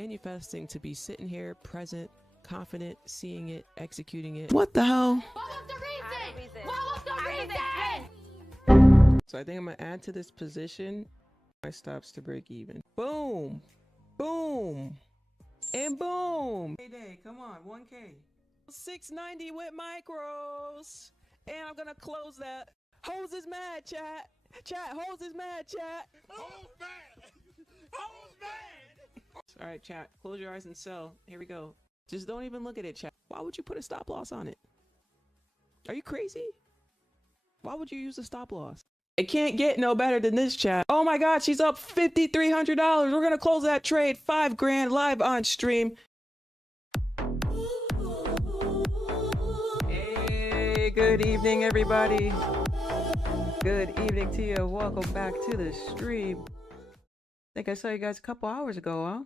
manifesting to be sitting here present, confident, seeing it, executing it. What the hell? What was the reason? What was the reason? So I think I'm gonna add to this position my stops to break even. Boom, boom, and boom. Day, come on, 1K. 690 with micros. And I'm gonna close that. Hoes is mad, chat. Chat, hoes is mad, chat. Hoes mad. Hoes mad. All right, chat, close your eyes and sell. Here we go. Just don't even look at it, chat. Why would you put a stop loss on it? Are you crazy? Why would you use a stop loss? It can't get no better than this, chat. Oh my God, she's up $5,300. We're gonna close that trade. 5 grand live on stream. Hey, good evening, everybody. Good evening to you. Welcome back to the stream. I think I saw you guys a couple hours ago, huh?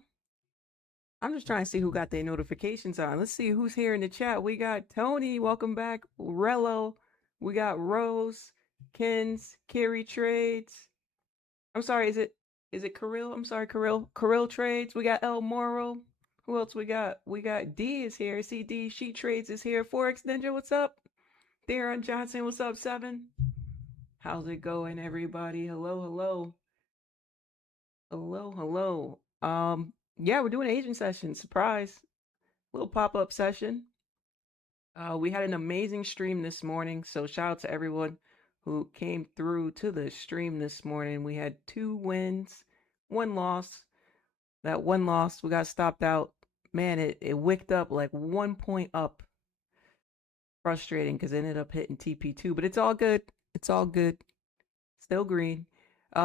I'm just trying to see who got their notifications on. Let's see who's here in the chat. We got Tony, welcome back. Rello, we got Rose, Kens, Carrie Trades. I'm sorry, is it Kirill? I'm sorry, Kirill Trades. We got El Moro. Who else we got? We got D is here. CD She Trades is here. Forex Ninja, what's up? Darren Johnson, what's up, 7? How's it going, everybody? Hello, hello. Hello, hello. Yeah, we're doing an agent session. Surprise. Little pop-up session. We had an amazing stream this morning, so shout out to everyone who came through to the stream this morning. We had 2 wins, 1 loss. That 1 loss, we got stopped out. Man, it wicked up like 1 point up. Frustrating because it ended up hitting TP2, but it's all good. It's all good. Still green.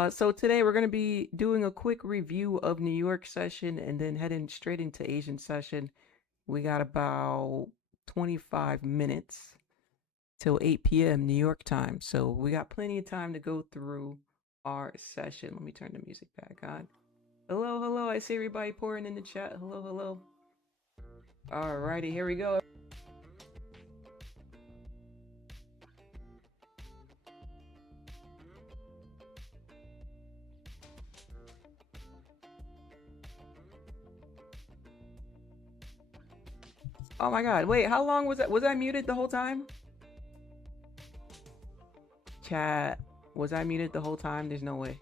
So today we're going to be doing a quick review of New York session and then heading straight into Asian session. We got about 25 minutes till 8 p.m. New York time. So we got plenty of time to go through our session. Let me turn the music back on. Hello, hello. I see everybody pouring in the chat. Hello, hello. Alrighty, here we go. Oh my God, wait, how long was that? Was I muted the whole time? Chat, was I muted the whole time? There's no way.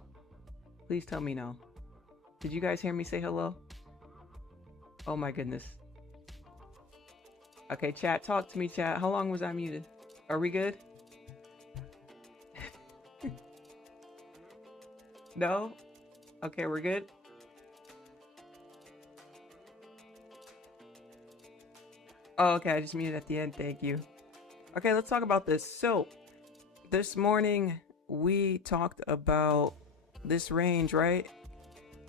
Please tell me no. Did you guys hear me say hello? Oh my goodness. Okay, chat, talk to me, chat. How long was I muted? Are we good? No? Okay, we're good? Oh, okay, I just muted at the end. Thank you. Okay, let's talk about this. So, this morning we talked about this range, right?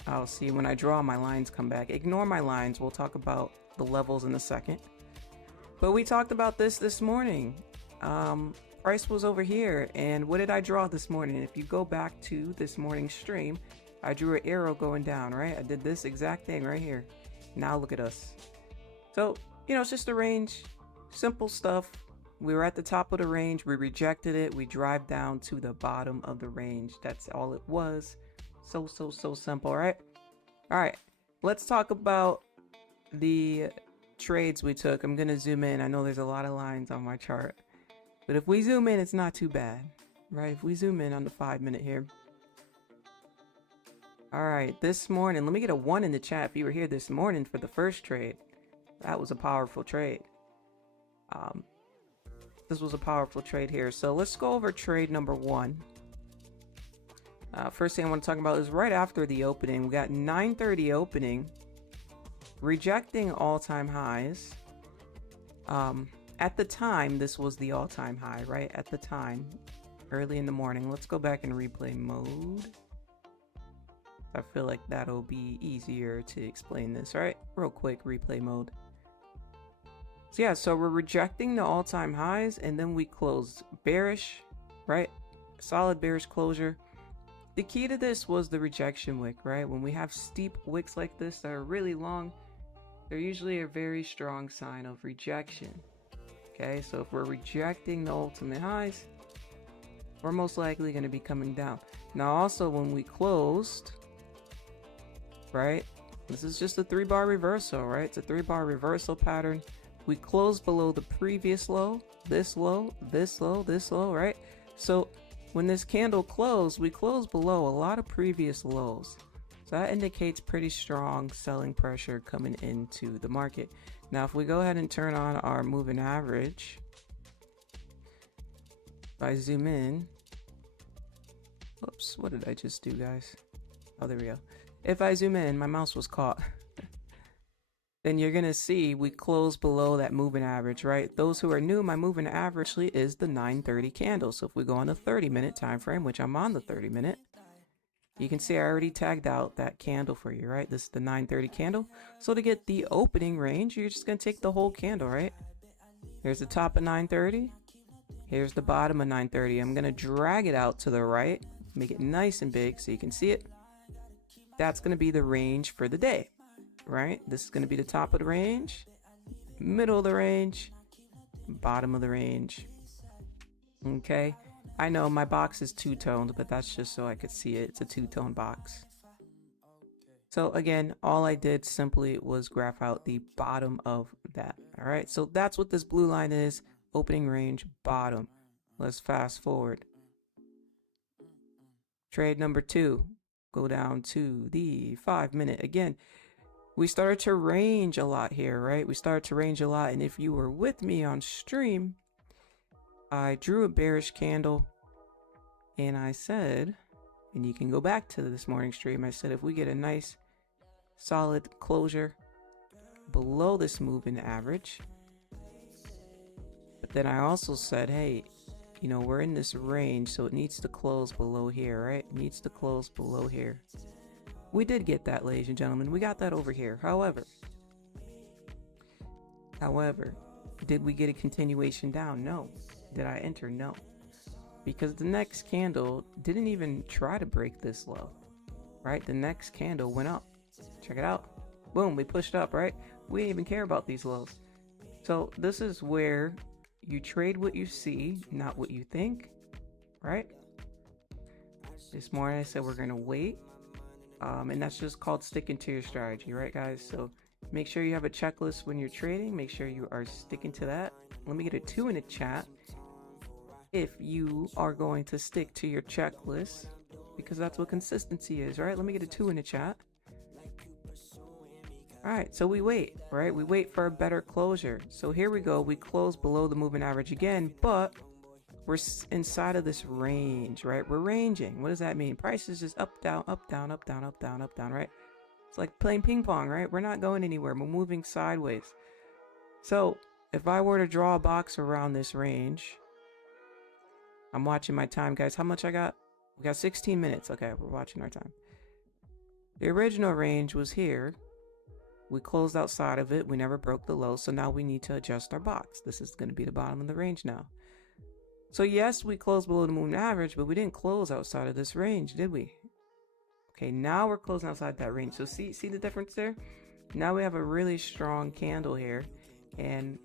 I'll see when I draw my lines come back. Ignore my lines. We'll talk about the levels in a second. But we talked about this morning. Price was over here, and what did I draw this morning? If you go back to this morning's stream, I drew an arrow going down, right? I did this exact thing right here. Now look at us. So, you know, it's just a range, simple stuff. We were at the top of the range. We rejected it. We drive down to the bottom of the range. That's all it was. So simple, right? All right, let's talk about the trades we took. I'm going to zoom in. I know there's a lot of lines on my chart, but if we zoom in, it's not too bad, right? If we zoom in on the 5-minute here. All right, this morning, let me get a 1 in the chat if you were here this morning for the first trade. That was a powerful trade. This was a powerful trade here. So let's go over trade number 1. First thing I want to talk about is right after the opening. We got 9:30 opening, rejecting all-time highs. At the time, this was the all-time high, right? At the time, early in the morning. Let's go back in replay mode. I feel like that'll be easier to explain this, right? Real quick, replay mode. So yeah, so we're rejecting the all-time highs, and then we closed bearish, right? Solid bearish closure. The key to this was the rejection wick, right? When we have steep wicks like this that are really long, they're usually a very strong sign of rejection. Okay, so if we're rejecting the ultimate highs, we're most likely going to be coming down. Now also when we closed, right, This is just a 3-bar reversal, right? It's a 3-bar reversal pattern. We closed below the previous low, this low, this low, this low, right? So when this candle closed, we closed below a lot of previous lows. So that indicates pretty strong selling pressure coming into the market. Now, if we go ahead and turn on our moving average, if I zoom in, whoops, what did I just do, guys? Oh, there we go. If I zoom in, my mouse was caught. Then you're gonna see we close below that moving average, right? Those who are new, my moving average is the 930 candle. So if we go on the 30-minute time frame, which I'm on the 30-minute, you can see I already tagged out that candle for you, right? This is the 930 candle. So to get the opening range, you're just gonna take the whole candle, right? Here's the top of 930. Here's the bottom of 930. I'm gonna drag it out to the right, make it nice and big so you can see it. That's gonna be the range for the day. Right? This is going to be the top of the range, middle of the range, bottom of the range. Okay. I know my box is two-toned, but that's just so I could see it. It's a two-tone box. So again, all I did simply was graph out the bottom of that. All right. So that's what this blue line is. Opening range, bottom. Let's fast forward. Trade number 2. Go down to the 5-minute. Again, we started to range a lot here, right? We started to range a lot. And if you were with me on stream, I drew a bearish candle and I said, and you can go back to this morning stream, I said, if we get a nice solid closure below this moving average, but then I also said, hey, you know, we're in this range, so it needs to close below here, right? It needs to close below here. We did get that, ladies and gentlemen. We got that over here. However, did we get a continuation down? No. Did I enter? No. Because the next candle didn't even try to break this low, right? The next candle went up. Check it out. Boom, we pushed up, right? We didn't even care about these lows. So this is where you trade what you see, not what you think, right? This morning I said we're going to wait. And that's just called sticking to your strategy, right, guys? So make sure you have a checklist when you're trading. Make sure you are sticking to that. Let me get a 2 in the chat if you are going to stick to your checklist, because that's what consistency is, right? Let me get a 2 in the chat. All right, so we wait, right? We wait for a better closure. So here we go. We close below the moving average again, but we're inside of this range, right? We're ranging. What does that mean? Price is just up, down, up, down, up, down, up, down, up, down, right? It's like playing ping pong, right? We're not going anywhere. We're moving sideways. So if I were to draw a box around this range, I'm watching my time, guys. How much I got? We got 16 minutes. Okay, we're watching our time. The original range was here. We closed outside of it. We never broke the low. So now we need to adjust our box. This is going to be the bottom of the range now. So yes, we closed below the moving average, but we didn't close outside of this range, did we? Okay, now we're closing outside that range. So see the difference there? Now we have a really strong candle here. And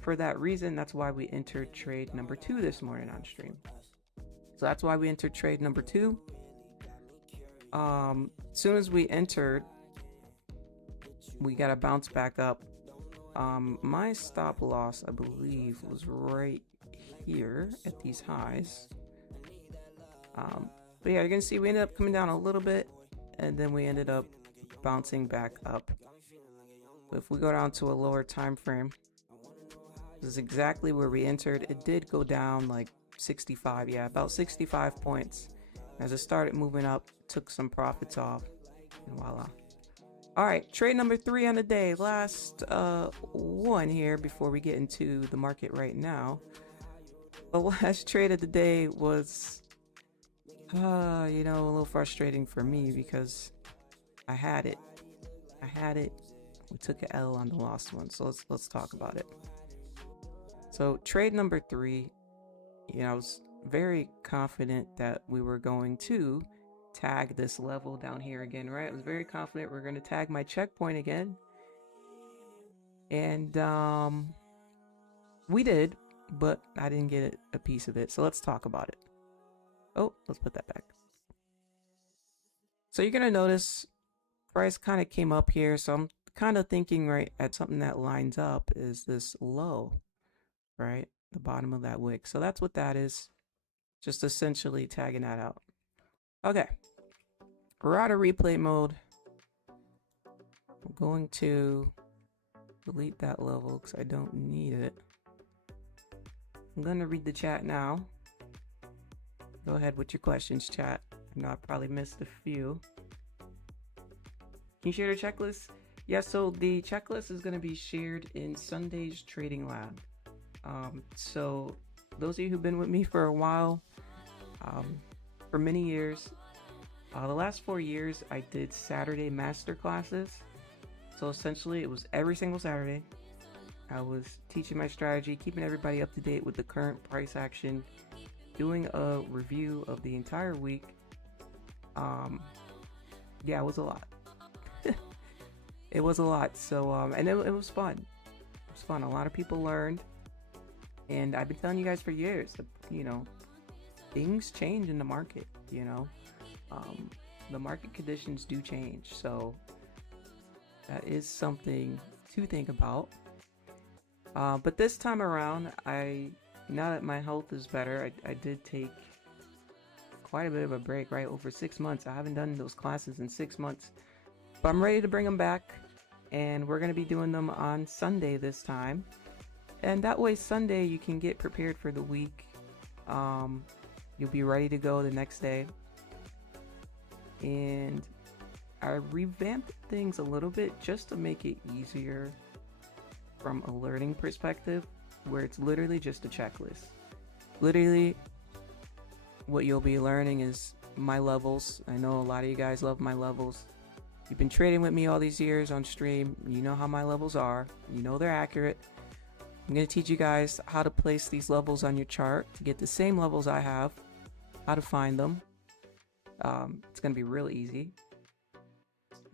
for that reason, that's why we entered trade number 2 this morning on stream. So that's why we entered trade number 2. As soon as we entered, we got to bounce back up. My stop loss, I believe, was right here at these highs. But yeah, you're gonna see we ended up coming down a little bit and then we ended up bouncing back up. But if we go down to a lower time frame, this is exactly where we entered. It did go down like 65, yeah, about 65 points. As it started moving up, took some profits off, and voila. All right, trade number 3 on the day, last one here before we get into the market right now. The last trade of the day was, you know, a little frustrating for me because I had it. We took an L on the lost one, so let's talk about it. So trade number 3, you know, I was very confident that we were going to tag this level down here again, right? I was very confident we're going to tag my checkpoint again. And we did, but I didn't get a piece of it. So let's talk about it. Oh, let's put that back. So you're going to notice price kind of came up here, so I'm kind of thinking right at something that lines up is this low, right? The bottom of that wick. So that's what that is. Just essentially tagging that out. Okay. We're out of replay mode. I'm going to delete that level because I don't need it. I'm going to read the chat now. Go ahead with your questions, chat. I know I probably missed a few. Can you share the checklist? Yeah, so the checklist is going to be shared in Sunday's Trading Lab. So those of you who've been with me for a while, for many years, the last 4 years, I did Saturday master classes. So essentially, it was every single Saturday. I was teaching my strategy, keeping everybody up to date with the current price action, doing a review of the entire week. Yeah, it was a lot. It was a lot. So, and it was fun. It was fun. A lot of people learned. And I've been telling you guys for years, you know, things change in the market, you know. The market conditions do change. So that is something to think about. But this time around, now that my health is better, I did take quite a bit of a break, right? Over 6 months. I haven't done those classes in 6 months. But I'm ready to bring them back. And we're going to be doing them on Sunday this time. And that way, Sunday, you can get prepared for the week. You'll be ready to go the next day. And I revamped things a little bit just to make it easier from a learning perspective, where it's literally just a checklist. Literally, what you'll be learning is my levels. I know a lot of you guys love my levels. You've been trading with me all these years on stream. You know how my levels are. You know they're accurate. I'm going to teach you guys how to place these levels on your chart to get the same levels I have, how to find them. It's going to be real easy.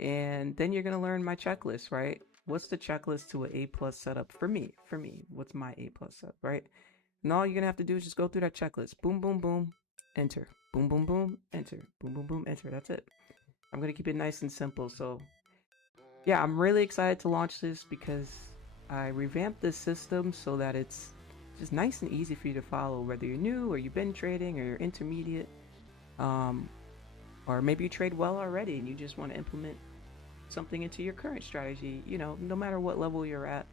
And then you're going to learn my checklist, right? What's the checklist to an A+ setup for me? What's my A+ setup, right? And all you're going to have to do is just go through that checklist. Boom, boom, boom, enter. Boom, boom, boom, enter. Boom, boom, boom, enter. That's it. I'm going to keep it nice and simple. So, yeah, I'm really excited to launch this because I revamped this system so that it's just nice and easy for you to follow, whether you're new or you've been trading or you're intermediate, or maybe you trade well already and you just want to implement something into your current strategy. You know, no matter what level you're at,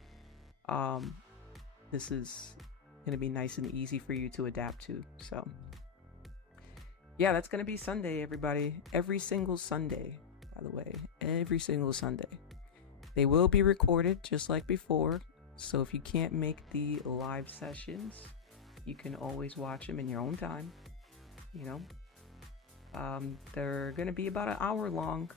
this is going to be nice and easy for you to adapt to. So yeah, that's going to be Sunday, everybody. Every single Sunday, by the way, every single Sunday. They will be recorded just like before. So if you can't make the live sessions, you can always watch them in your own time. You know, they're going to be about an hour long.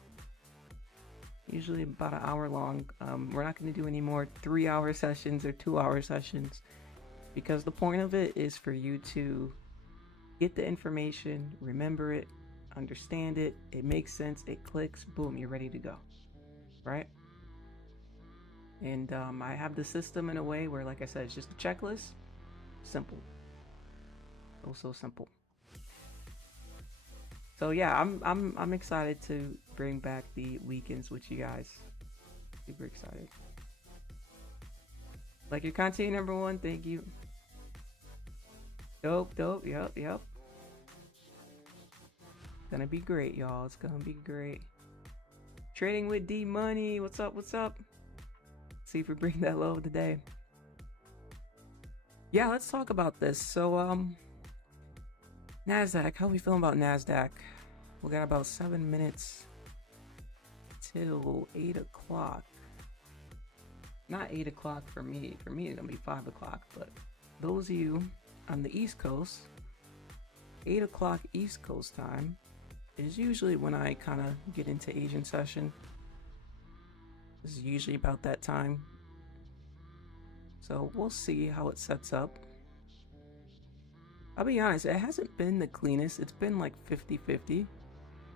Usually about an hour long. We're not going to do any more 3-hour sessions or 2-hour sessions, because the point of it is for you to get the information, remember it, understand it, it makes sense, it clicks, boom, you're ready to go, right? And I have the system in a way where, like I said, it's just a checklist. Simple. So simple. So yeah, I'm excited to bring back the weekends with you guys. Super excited. Like your content, #1, thank you. Dope, yep. Gonna be great, y'all. It's gonna be great. Trading with D Money. What's up? See if we bring that low today. Yeah, let's talk about this. So, Nasdaq. How we feeling about Nasdaq? We got about 7 minutes till 8 o'clock. Not 8 o'clock for me. For me, it's gonna be 5 o'clock. But those of you on the East Coast, 8 o'clock East Coast time is usually when I kind of get into Asian session. This is usually about that time. So we'll see how it sets up. I'll be honest, it hasn't been the cleanest. It's been like 50-50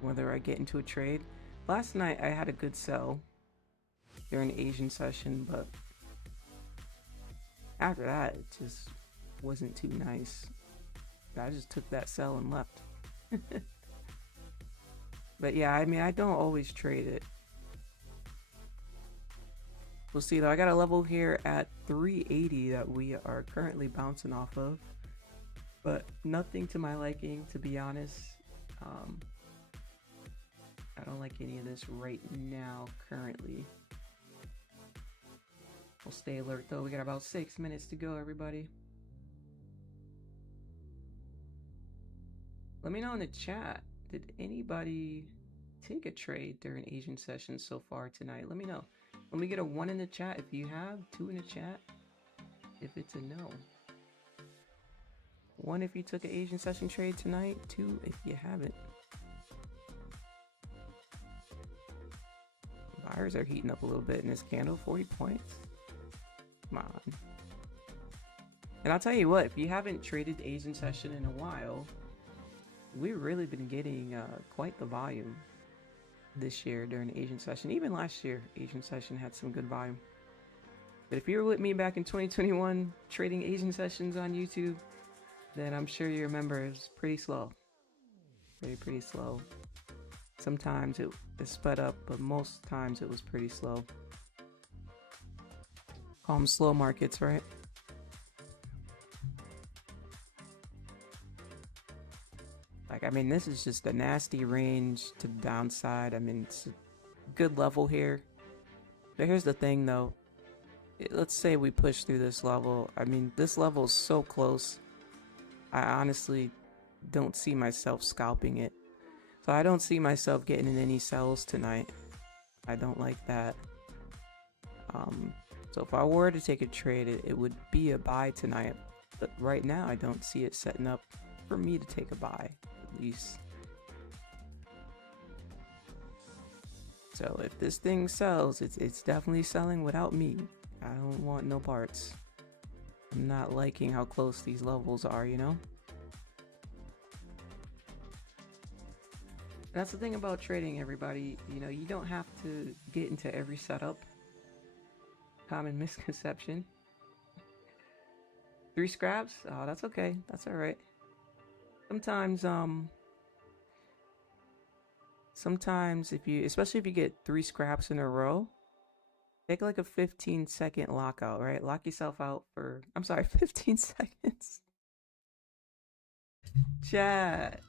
whether I get into a trade. Last night I had a good sell during the Asian session, but after that it just wasn't too nice. I just took that sell and left. But yeah, I mean, I don't always trade it. We'll see though. I got a level here at 380 that we are currently bouncing off of, but nothing to my liking, to be honest. I don't like any of this right now currently. We'll stay alert though. We got about 6 minutes to go, everybody. Let me know in the chat, did anybody take a trade during Asian session so far tonight? Let me know. Let me get a 1 in the chat if you have, 2 in the chat if it's a no. 1 if you took an Asian session trade tonight, 2 if you haven't. Buyers are heating up a little bit in this candle, 40 points. Come on. And I'll tell you what, if you haven't traded Asian session in a while, we've really been getting quite the volume this year during the Asian session. Even last year, Asian session had some good volume. But if you were with me back in 2021 trading Asian sessions on YouTube, then I'm sure you remember it was pretty slow. Pretty slow. Sometimes it sped up, but most times it was pretty slow. Call them slow markets, right? Like, I mean, this is just a nasty range to the downside. I mean, it's a good level here. But here's the thing, though. Let's say we push through this level. I mean, this level is so close. I honestly don't see myself scalping it. So I don't see myself getting in any sells tonight. I don't like that. So if I were to take a trade, it would be a buy tonight. But right now, I don't see it setting up for me to take a buy, at least. So if this thing sells, it's definitely selling without me. I don't want no parts. I'm not liking how close these levels are, you know? That's the thing about trading, everybody. You know, you don't have to get into every setup. Common misconception. 3 scraps? Oh, that's okay. That's all right. Sometimes if you, especially if you get 3 scraps in a row, take like a 15-second lockout, right? Lock yourself out for, I'm sorry, 15 seconds. Chat.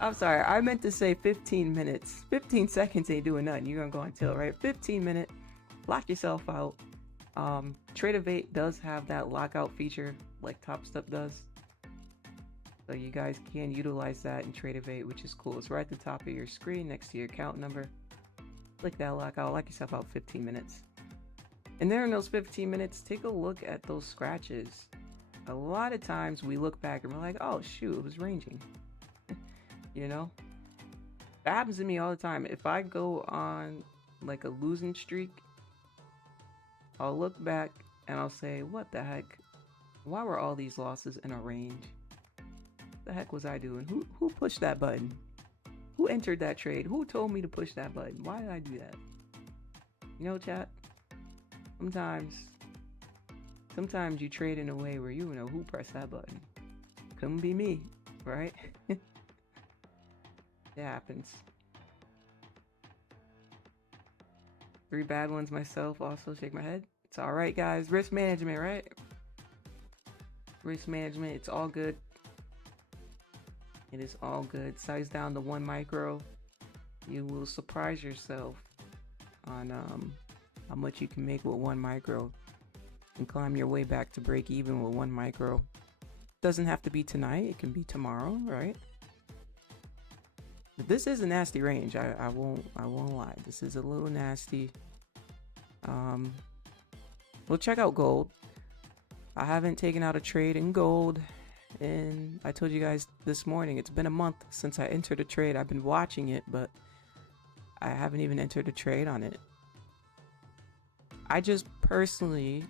I'm sorry, I meant to say 15 minutes. 15 seconds ain't doing nothing. You're gonna go until, right? 15 minutes, lock yourself out. Tradingviews does have that lockout feature like Top Step does. So you guys can utilize that in Tradingviews, which is cool. It's right at the top of your screen next to your account number. Click that lockout, lock yourself out 15 minutes. And there in those 15 minutes, take a look at those scratches. A lot of times we look back and we're like, oh shoot, it was ranging. You know? That happens to me all the time. If I go on like a losing streak, I'll look back and I'll say, what the heck? Why were all these losses in a range? What the heck was I doing? Who pushed that button? Who entered that trade? Who told me to push that button? Why did I do that? You know, chat? Sometimes you trade in a way where you know who pressed that button. Couldn't be me, right? It happens. 3 bad ones myself, also shake my head. It's all right, guys. Risk management, right? Risk management, it's all good. It is all good. Size down to 1 micro. You will surprise yourself on how much you can make with 1 micro and climb your way back to break even with 1 micro. Doesn't have to be tonight. It can be tomorrow, right? But this is a nasty range. I won't lie. This is a little nasty. We'll check out gold. I haven't taken out a trade in gold. And I told you guys this morning, it's been a month since I entered a trade. I've been watching it, but I haven't even entered a trade on it. I just personally,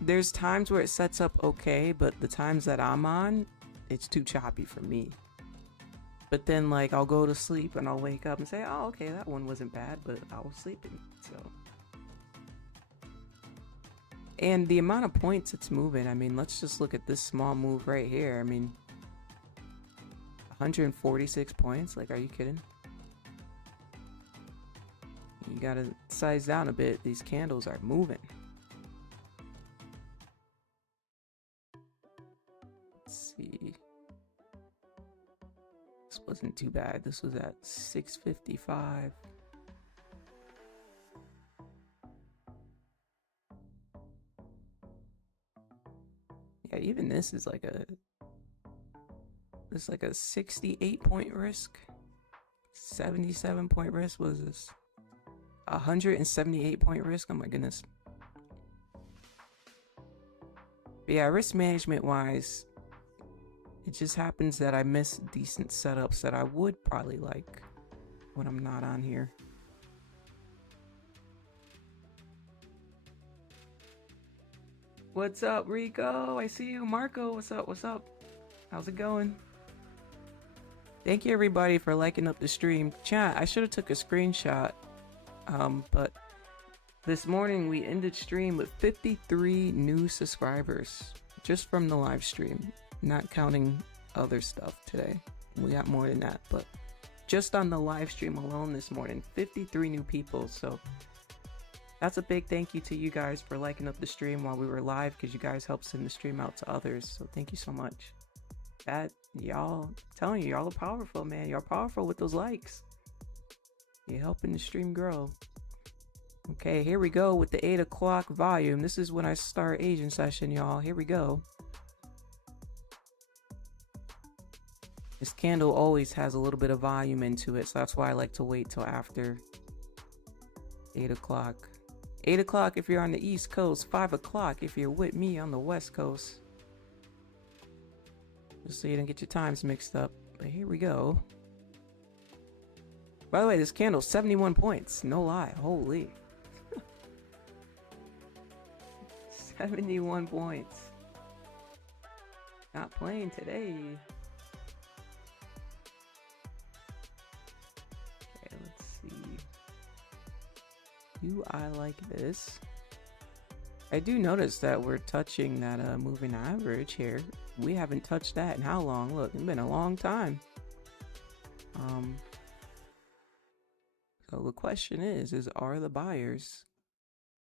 there's times where it sets up okay, but the times that I'm on, it's too choppy for me. But then like I'll go to sleep and I'll wake up and say, oh, okay, that one wasn't bad, but I was sleeping, so. And the amount of points it's moving, I mean, let's just look at this small move right here. I mean, 146 points, like, are you kidding? You gotta size down a bit. These candles are moving. Let's see. This wasn't too bad. This was at 655. Yeah, even this is like a 68 point risk. 77 point risk. What is this? 178 point risk. Oh my goodness. But yeah, risk management wise, it just happens that I miss decent setups that I would probably like when I'm not on here. What's up, Rico? I see you. Marco, what's up? What's up? How's it going? Thank you everybody for liking up the stream. Chat, I should have took a screenshot. But this morning we ended stream with 53 new subscribers just from the live stream, not counting other stuff today. We got more than that, but just on the live stream alone this morning, 53 new people. So that's a big thank you to you guys for liking up the stream while we were live, because you guys help send the stream out to others. So thank you so much. That y'all, I'm telling you, y'all are powerful, man. Y'all powerful with those likes. You're helping the stream grow. Okay, here we go with the 8 o'clock volume. This is when I start Asian session, y'all. Here we go. This candle always has a little bit of volume into it, so that's why I like to wait till after 8 o'clock. 8 o'clock if you're on the East Coast, 5 o'clock if you're with me on the West Coast. Just so you don't get your times mixed up. But here we go. By the way, this candle's 71 points. No lie. Holy. 71 points. Not playing today. Okay, let's see. Do I like this? I do notice that we're touching that moving average here. We haven't touched that in how long? Look, it's been a long time. So the question is are the buyers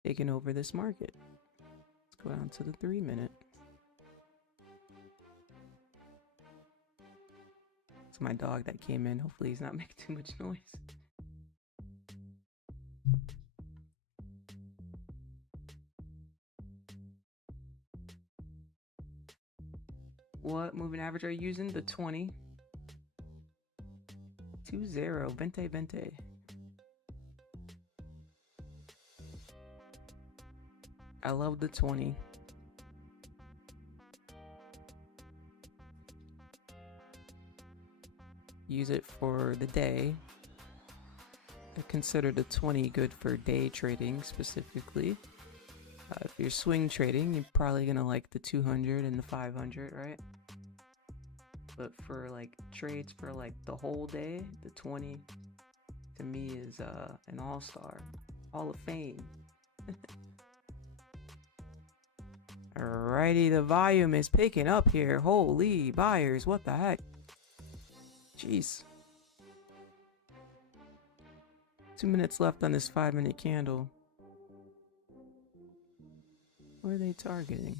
taking over this market? Let's go down to the 3 minute. It's my dog that came in. Hopefully he's not making too much noise. What moving average are you using? The 20. 2-0. Vente, vente. I love the 20. Use it for the day. I consider the 20 good for day trading specifically. If you're swing trading, you're probably gonna like the 200 and the 500, right? But for like trades for like the whole day, the 20 to me is an all-star, Hall of Fame. Alrighty, the volume is picking up here. Holy buyers, what the heck? Jeez. 2 minutes left on this 5 minute candle. What are they targeting?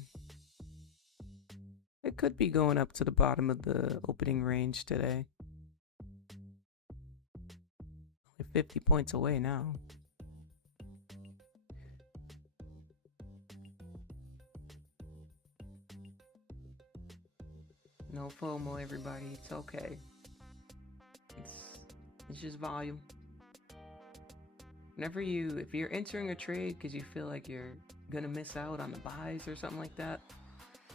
It could be going up to the bottom of the opening range today. Only 50 points away now. No FOMO, everybody. It's okay. It's just volume. Whenever if you're entering a trade because you feel like you're gonna miss out on the buys or something like that,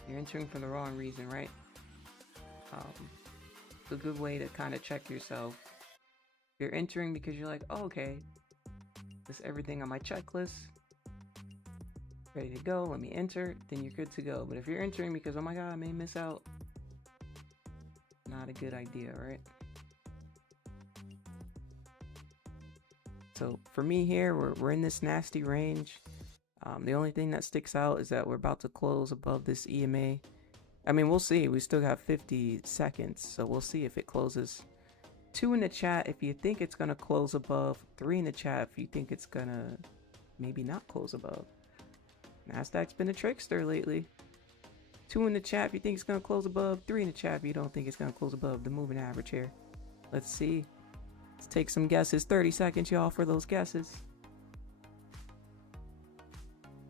you're entering for the wrong reason, right? It's a good way to kind of check yourself. If you're entering because you're like, oh, okay, this is everything on my checklist, ready to go, let me enter, then you're good to go. But if you're entering because, oh my god, I may miss out, not a good idea, right? So for me here, we're in this nasty range. The only thing that sticks out is that we're about to close above this EMA. I mean, we'll see. We still have 50 seconds, so we'll see if it closes 2 in the chat if you think it's gonna close above. 3 in the chat if you think it's gonna maybe not close above. Nasdaq's been a trickster lately. 2 in the chat if you think it's gonna close above. 3 in the chat if you don't think it's gonna close above the moving average here. Let's see. Let's take some guesses. 30 seconds, y'all, for those guesses.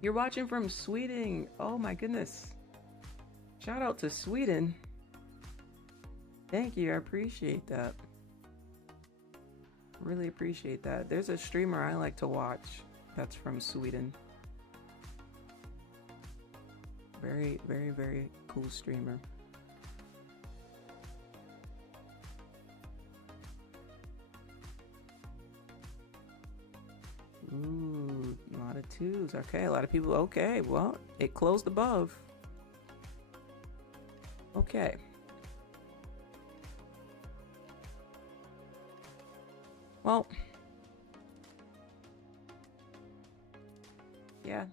You're watching from Sweden. Oh my goodness. Shout out to Sweden. Thank you. I appreciate that. Really appreciate that. There's a streamer I like to watch that's from Sweden. Very, very, very cool streamer. Ooh, a lot of 2s. Okay, a lot of people. Okay, well, it closed above. Okay. Well, yeah,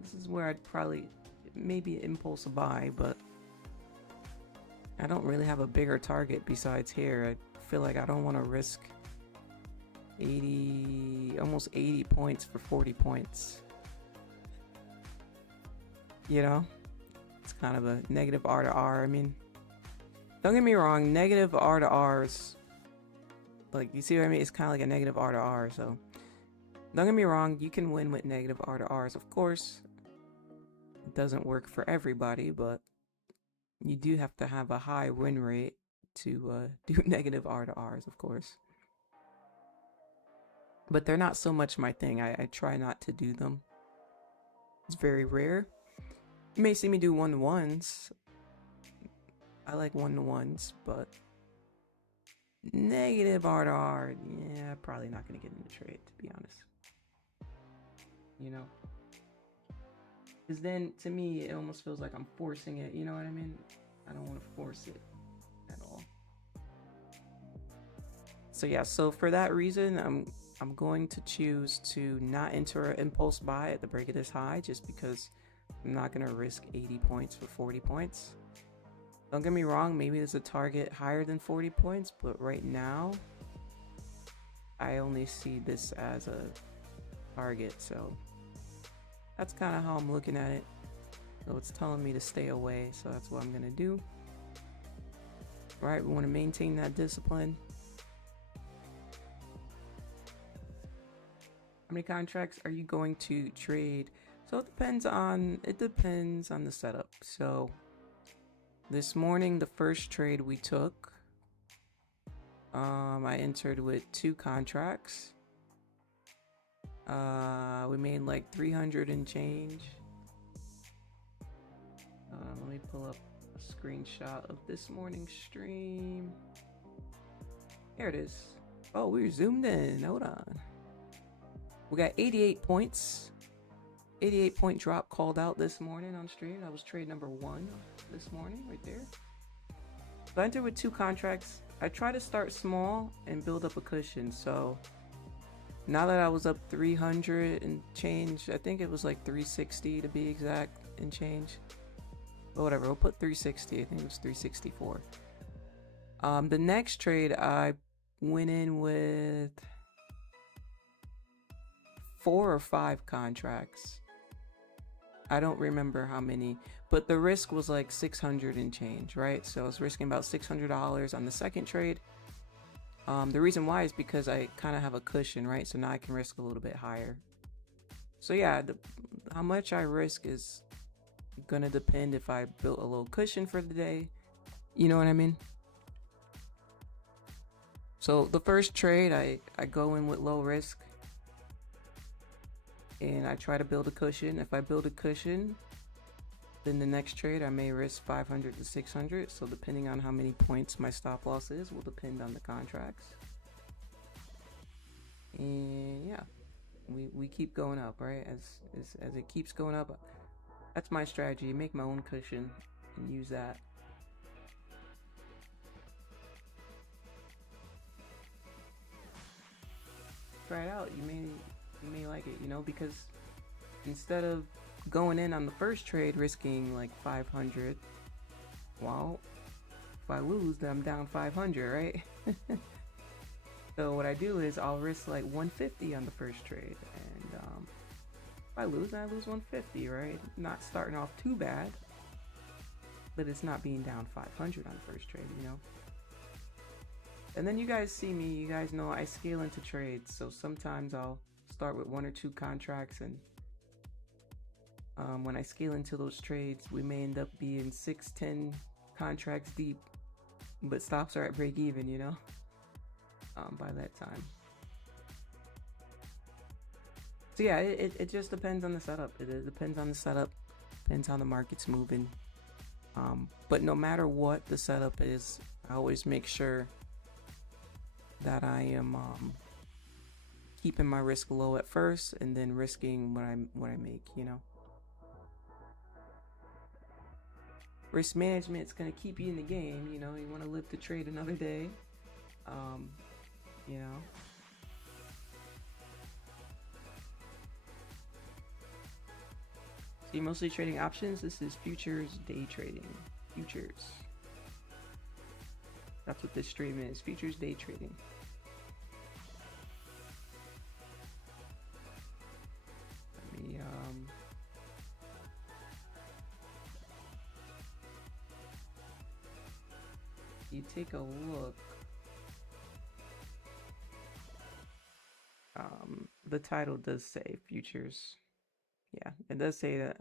this is where I'd probably maybe impulse buy, but I don't really have a bigger target besides here. I feel like I don't want to risk 80, almost 80 points for 40 points. You know, it's kind of a negative R to R. I mean, don't get me wrong, negative R to R's, like, you see what I mean? It's kind of like a negative R to R. So don't get me wrong, you can win with negative R to R's, of course. It doesn't work for everybody, but you do have to have a high win rate to do negative R to R's, of course. But they're not so much my thing. I try not to do them. It's very rare. You may see me do 1-to-1s. I like 1-to-1s, but negative R to R, yeah, probably not going to get in the trade, to be honest. You know? Because then, to me, it almost feels like I'm forcing it, you know what I mean? I don't want to force it at all. So yeah, so for that reason, I'm going to choose to not enter an impulse buy at the break of this high, just because I'm not going to risk 80 points for 40 points. Don't get me wrong, maybe there's a target higher than 40 points, but right now, I only see this as a target, so that's kind of how I'm looking at it. So it's telling me to stay away, so that's what I'm going to do. Right, we want to maintain that discipline. How many contracts are you going to trade? So it depends on the setup. So this morning, the first trade we took, I entered with 2 contracts. We made like 300 and change. Let me pull up a screenshot of this morning's stream. Here it is. Oh, we're zoomed in. Hold on. We got 88 points. 88 point drop called out this morning on stream. That was trade number 1 this morning right there. So I entered with 2 contracts. I try to start small and build up a cushion. So now that I was up 300 and change, I think it was like 360 to be exact and change. But whatever, we'll put 360. I think it was 364. The next trade I went in with 4 or 5 contracts. I don't remember how many, but the risk was like 600 and change, right? So I was risking about $600 on the second trade. The reason why is because I kind of have a cushion, right? So now I can risk a little bit higher. So yeah, how much I risk is gonna depend if I built a little cushion for the day. You know what I mean? So the first trade, I go in with low risk. And I try to build a cushion. If I build a cushion, then the next trade I may risk 500 to 600. So depending on how many points my stop loss is will depend on the contracts. And yeah, we keep going up, right? As it keeps going up, that's my strategy. Make my own cushion and use that. Try it out. You may like it, you know, because instead of going in on the first trade risking like 500, well, If I lose, then I'm down 500, right? So what I do is I'll risk like 150 on the first trade, and if I lose, then I lose 150, right? Not starting off too bad, but it's not being down 500 on the first trade, you know? And then you guys see me, you guys know I scale into trades, so sometimes I'll start with 1 or 2 contracts, and when I scale into those trades, we may end up being 6-10 contracts deep, but stops are at break even, you know, by that time. So yeah, it just depends on the setup. It depends on the setup, depends how the market's moving. But no matter what the setup is, I always make sure that I am keeping my risk low at first, and then risking what I make, you know. Risk management is going to keep you in the game, you know. You want to live to trade another day, you know. So you're mostly trading options. This is futures day trading. Futures. That's what this stream is. Futures day trading. Let me you take a look. The title does say futures. Yeah, it does say that.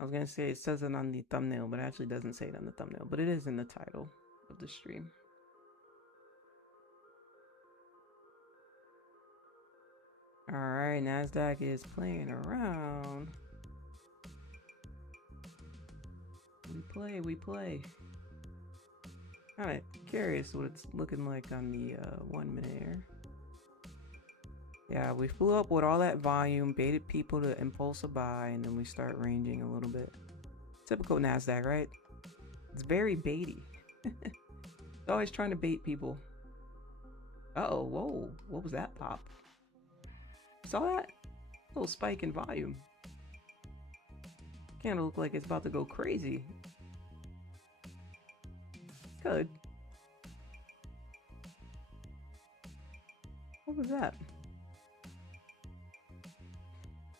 I was gonna say it says it on the thumbnail, but it actually doesn't say it on the thumbnail, but it is in the title of the stream. Alright, Nasdaq is playing around. We play. Kinda curious what it's looking like on the 1 minute here. Yeah, we flew up with all that volume, baited people to impulse a buy, and then we start ranging a little bit. Typical Nasdaq, right? It's very baity. It's always trying to bait people. Uh-oh, whoa, what was that pop? Saw that? Little spike in volume. Kinda look like it's about to go crazy. Could. What was that?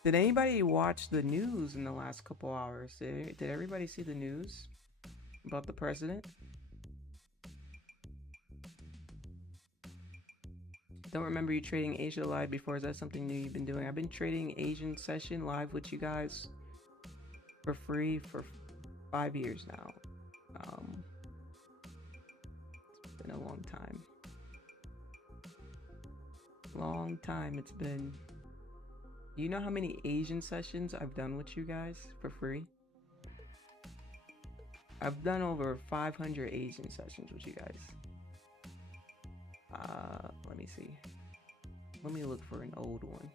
Did anybody watch the news in the last couple hours? Did everybody see the news about the president? Don't remember you trading Asia live before. Is that something new you've been doing? I've been trading Asian session live with you guys for free for 5 years now. It's been a long time. Long time it's been. Do you know how many Asian sessions I've done with you guys for free? I've done over 500 Asian sessions with you guys. Let me see. Let me look for an old one.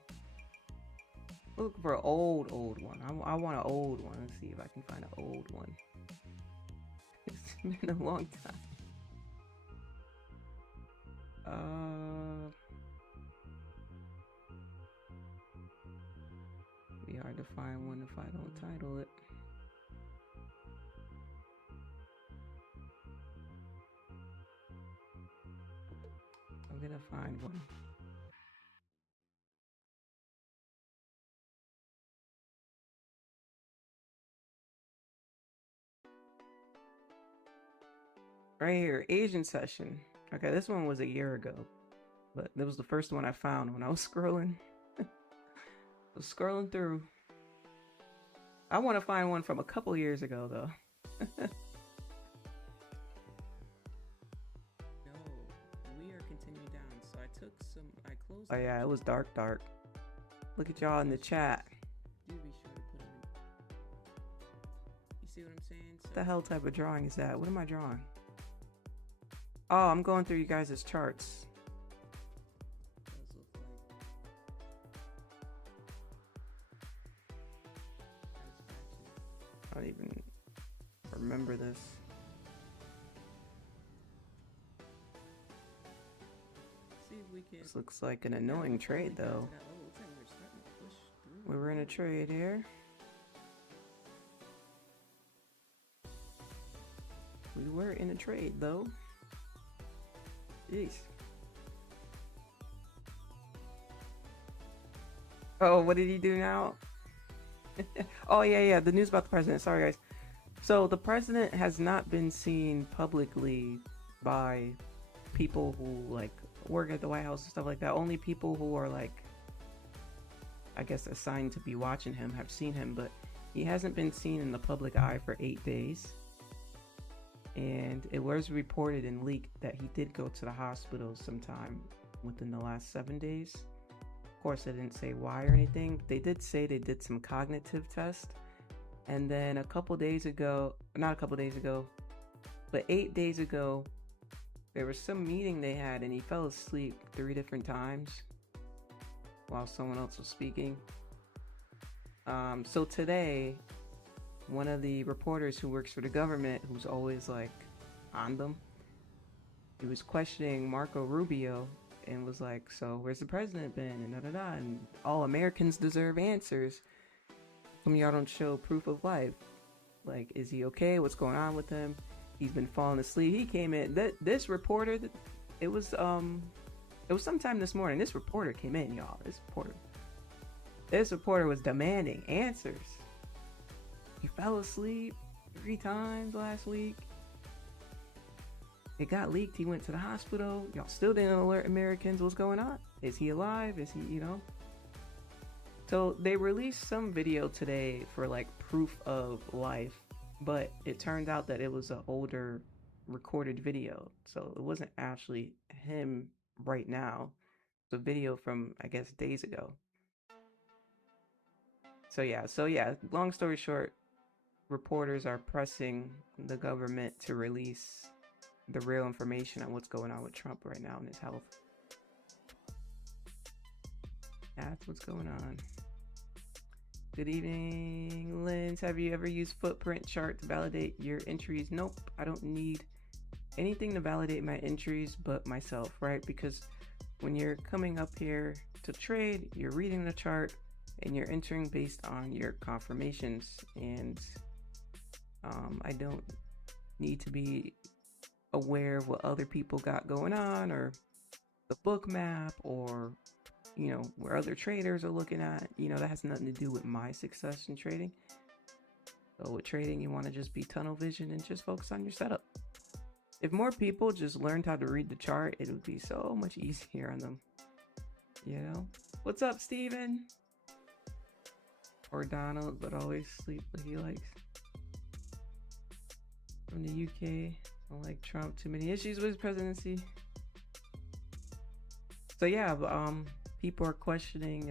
Look for an old one. I want an old one. Let's see if I can find an old one. It's been a long time. Be hard to find one if I don't title it. I'm gonna find one. Right here, Asian session. Okay, this one was a year ago, but that was the first one I found when I was scrolling. I was scrolling through. I want to find one from a couple years ago, though. No, we are continuing down. So I took some. I closed. Oh yeah, it was dark. Look at y'all in the chat. Do be sure to put them. You see what I'm saying? So what the hell type of drawing is that? What am I drawing? Oh, I'm going through you guys' charts. I don't even remember this. See if we can. This looks like an annoying trade, though. We were in a trade here. We We were in a trade though. Jeez. Oh, what did he do now? Oh yeah, the news about the president. Sorry guys. So the president has not been seen publicly by people who like work at the White House and stuff like that. Only people who are like, I guess, assigned to be watching him have seen him, but he hasn't been seen in the public eye for 8 days. And it was reported and leaked that he did go to the hospital sometime within the last 7 days. Of course, they didn't say why or anything. They did say they did some cognitive test. And then a couple days ago, not a couple days ago, but 8 days ago, there was some meeting they had and he fell asleep 3 different times while someone else was speaking. So today, one of the reporters who works for the government, who's always like on them, he was questioning Marco Rubio and was like, so where's the president been? And da-da-da. And all Americans deserve answers. Some of y'all don't show proof of life. Like, is he okay? What's going on with him? He's been falling asleep. He came in. This reporter, it was sometime this morning. This reporter came in, y'all. This reporter was demanding answers. He fell asleep 3 times last week. It got leaked. He went to the hospital. Y'all still didn't alert Americans what's going on. Is he alive? Is he, So they released some video today for like proof of life, but it turned out that it was an older recorded video. So it wasn't actually him right now. It's a video from, I guess, days ago. So yeah, long story short, reporters are pressing the government to release the real information on what's going on with Trump right now and his health. That's what's going on. Good evening, Linz. Have you ever used footprint chart to validate your entries? Nope, I don't need anything to validate my entries but myself, right? Because when you're coming up here to trade, you're reading the chart and you're entering based on your confirmations. And I don't need to be aware of what other people got going on or the book map or where other traders are looking at. That has nothing to do with my success in trading. So with trading, you want to just be tunnel vision and just focus on your setup. If more people just learned how to read the chart, it would be so much easier on them. What's up, Steven? Or Donald, but always sleep what he likes. From the UK, I like Trump. Too many issues with his presidency. So yeah, people are questioning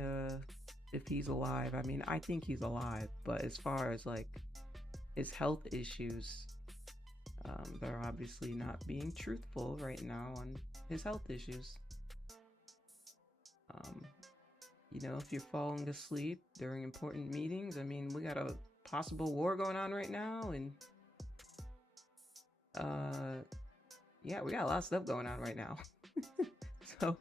if he's alive. I mean, I think he's alive, but as far as like his health issues, they're obviously not being truthful right now on his health issues. If you're falling asleep during important meetings, I mean, we got a possible war going on right now, and yeah, we got a lot of stuff going on right now. So,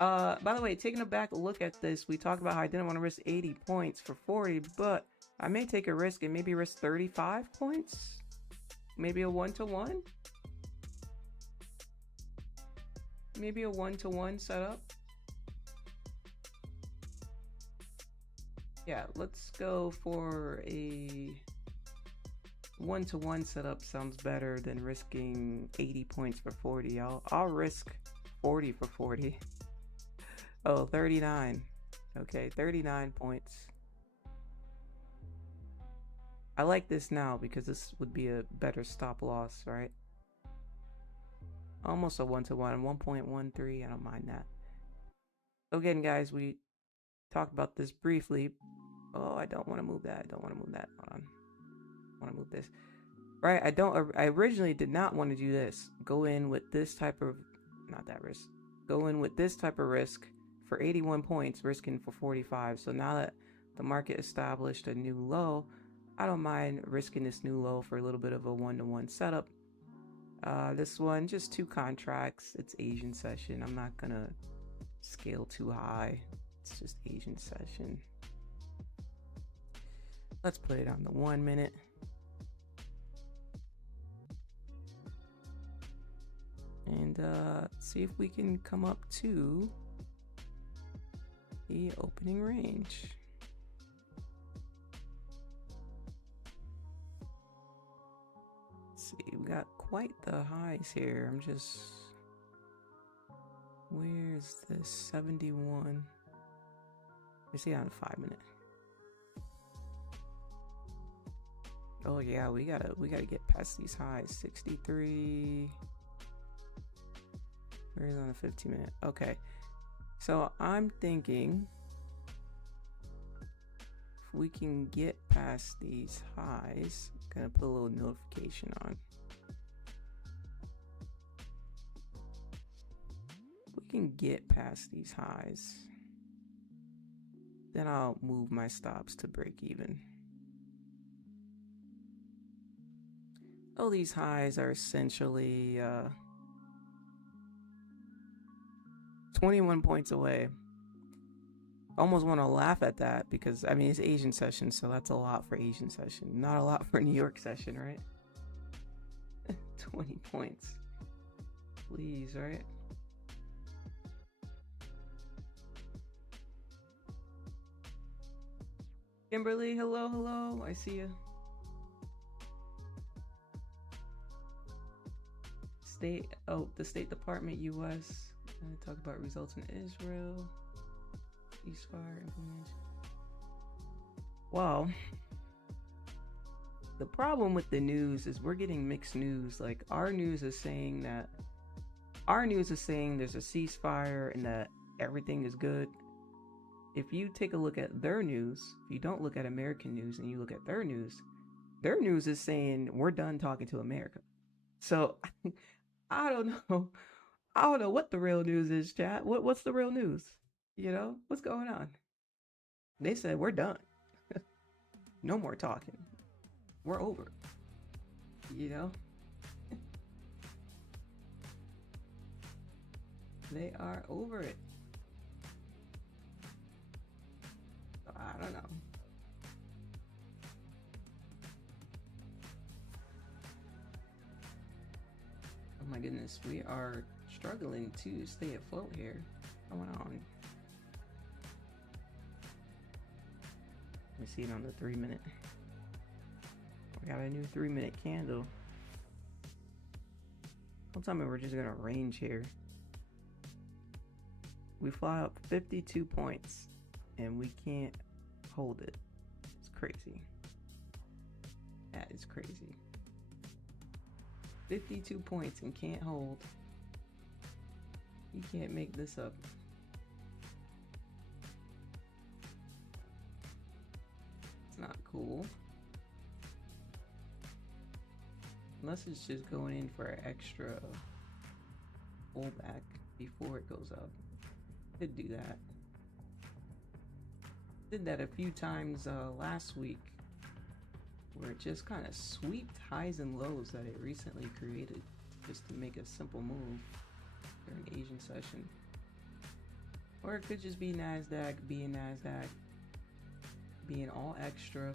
by the way, taking a back look at this, we talked about how I didn't want to risk 80 points for 40, but I may take a risk and maybe risk 35 points. Maybe a 1-to-1. Maybe a 1-to-1 setup. Yeah, let's go for a 1-to-1 setup. Sounds better than risking 80 points for 40. I'll risk 40 for 40. Oh, 39. Okay, 39 points. I like this now because this would be a better stop loss, right? Almost a 1-to-1, 1.13. I don't mind that. So again, guys, we talked about this briefly. Oh, I don't want to move that. Hold on. I want to move this. Right, I originally did not want to do this. Go in with this type of, not that risk. Go in with this type of risk for 81 points, risking for 45. So now that the market established a new low, I don't mind risking this new low for a little bit of a 1-to-1 setup. This one, just 2 contracts. It's Asian session. I'm not gonna scale too high. It's just Asian session. Let's put it on the 1 minute. and see if we can come up to the opening range. Let's see, we got quite the highs here. I'm just, where's this 71? Let's see on the 5 minute. Oh yeah, we gotta get past these highs. 63. Where's on the 15 minute? Okay, so I'm thinking if we can get past these highs, I'm gonna put a little notification on. If we can get past these highs, then I'll move my stops to break even. Oh, these highs are essentially 21 points away. Almost want to laugh at that because, I mean, it's Asian session, so that's a lot for Asian session. Not a lot for New York session, right? 20 points. Please, right? Kimberly, hello, hello. I see you. The State Department, U.S. Talk about results in Israel. Ceasefire implementation. Well, the problem with the news is we're getting mixed news. Like, our news is saying there's a ceasefire and that everything is good. If you take a look at their news, if you don't look at American news and you look at their news is saying we're done talking to America. So I don't know. I don't know what the real news is, chat. What's the real news? You know, what's going on? They said we're done. No more talking. We're over. You know? They are over it. I don't know. Oh my goodness, we are struggling to stay afloat here. What's going on? Let me see it on the 3 minute. We got a new 3 minute candle. Don't tell me we're just gonna range here. We fly up 52 points and we can't hold it. It's crazy. That is crazy. 52 points and can't hold. You can't make this up. It's not cool. Unless it's just going in for an extra pullback before it goes up. Could do that. Did that a few times last week, where it just kind of sweeped highs and lows that it recently created just to make a simple move during Asian session. Or it could just be Nasdaq being all extra,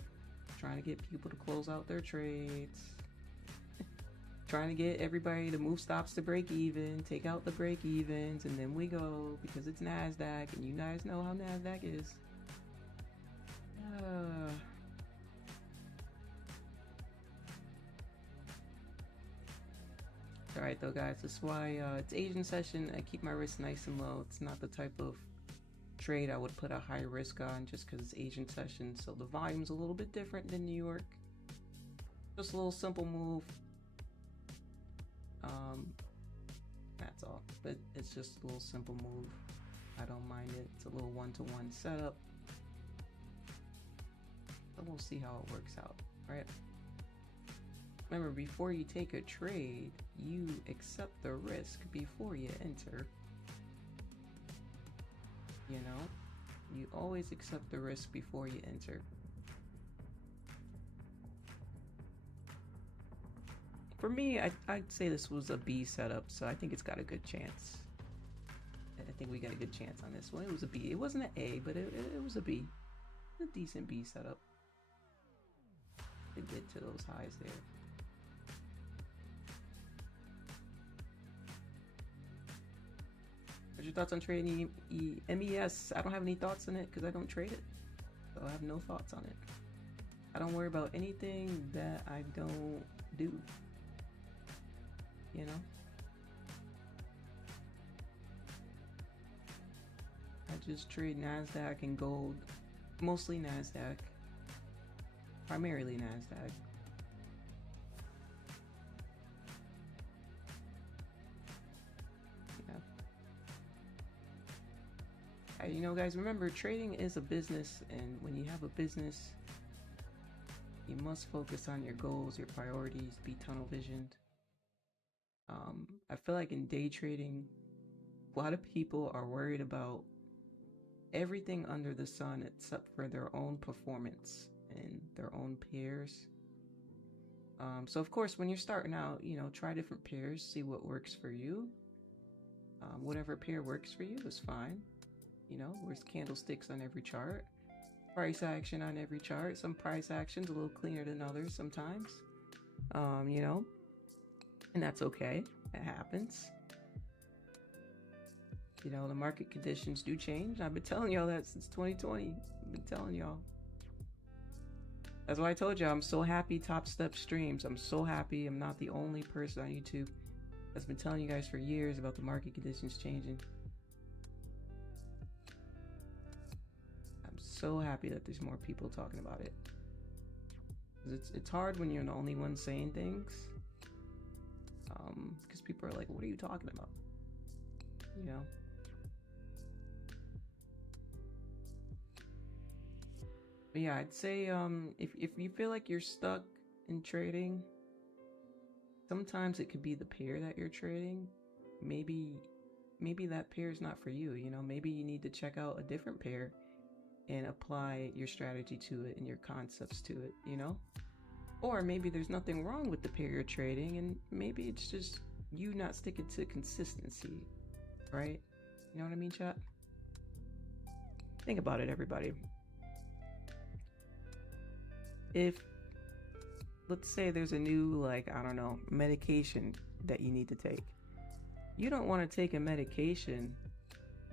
trying to get people to close out their trades, trying to get everybody to move stops to break even, take out the break evens, and then we go because it's Nasdaq, and you guys know how Nasdaq is. Alright though, guys, that's why it's Asian session. I keep my risk nice and low. It's not the type of trade I would put a high risk on just because it's Asian session, so the volume's a little bit different than New York. Just a little simple move. That's all, but it's just a little simple move. I don't mind it. It's a little one-to-one setup. But we'll see how it works out, right? Remember, before you take a trade, you accept the risk before you enter. You know? You always accept the risk before you enter. For me, I'd say this was a B setup, so I think it's got a good chance. I think we got a good chance on this one. It was a B. It wasn't an A, but it was a B. A decent B setup. To get to those highs there. What's your thoughts on trading MES? I don't have any thoughts on it because I don't trade it. So I have no thoughts on it. I don't worry about anything that I don't do. You know? I just trade Nasdaq and gold. Mostly Nasdaq. Primarily Nasdaq. Yeah. You know, guys, remember, trading is a business, and when you have a business, you must focus on your goals, your priorities, be tunnel visioned. I feel like in day trading, a lot of people are worried about everything under the sun except for their own performance and their own pairs. So of course, when you're starting out, you know, try different pairs, see what works for you. Whatever pair works for you is fine. You know, there's candlesticks on every chart, price action on every chart. Some price actions a little cleaner than others sometimes. You know, and that's okay. It happens. You know, the market conditions do change. I've been telling y'all that since 2020. I've been telling y'all. That's why I told y'all I'm so happy Top Step streams. I'm so happy I'm not the only person on YouTube that's been telling you guys for years about the market conditions changing. I'm so happy that there's more people talking about it. It's hard when you're the only one saying things. Because people are like, what are you talking about? You know? But yeah, I'd say if you feel like you're stuck in trading, sometimes it could be the pair that you're trading. Maybe that pair is not for you. You know, maybe you need to check out a different pair and apply your strategy to it and your concepts to it, you know? Or maybe there's nothing wrong with the pair you're trading, and maybe it's just you not sticking to consistency, right? You know what I mean, chat? Think about it, everybody. If, let's say there's a new, like, I don't know, medication that you need to take. You don't want to take a medication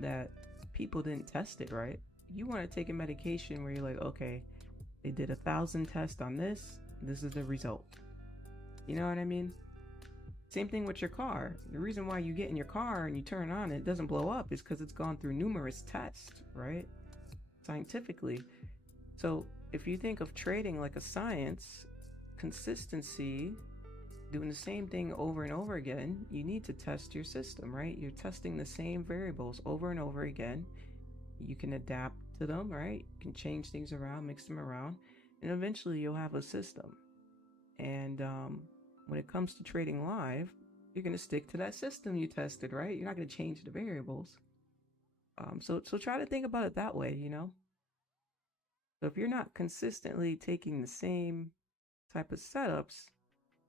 that people didn't test it, right? You want to take a medication where you're like, okay, they did 1,000 tests on this. This is the result. You know what I mean? Same thing with your car. The reason why you get in your car and you turn it on and it doesn't blow up is because it's gone through numerous tests, right? Scientifically. So if you think of trading like a science, consistency, doing the same thing over and over again, you need to test your system, right? You're testing the same variables over and over again. You can adapt to them, right? You can change things around, mix them around, and eventually you'll have a system. And when it comes to trading live, you're going to stick to that system you tested, right? You're not going to change the variables. So try to think about it that way, you know? So if you're not consistently taking the same type of setups,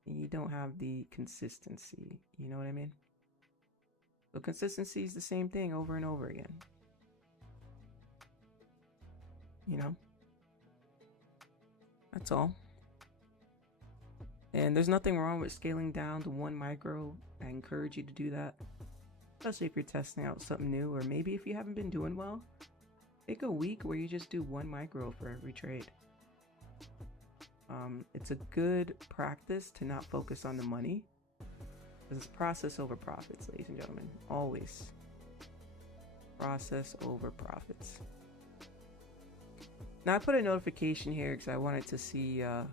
you don't have the consistency. You know what I mean? So consistency is the same thing over and over again. You know? That's all. And there's nothing wrong with scaling down to 1 micro. I encourage you to do that. Especially if you're testing out something new, or maybe if you haven't been doing well. Take a week where you just do 1 micro for every trade. It's a good practice to not focus on the money. Because it's process over profits, ladies and gentlemen. Always. Process over profits. Now I put a notification here because I wanted to see if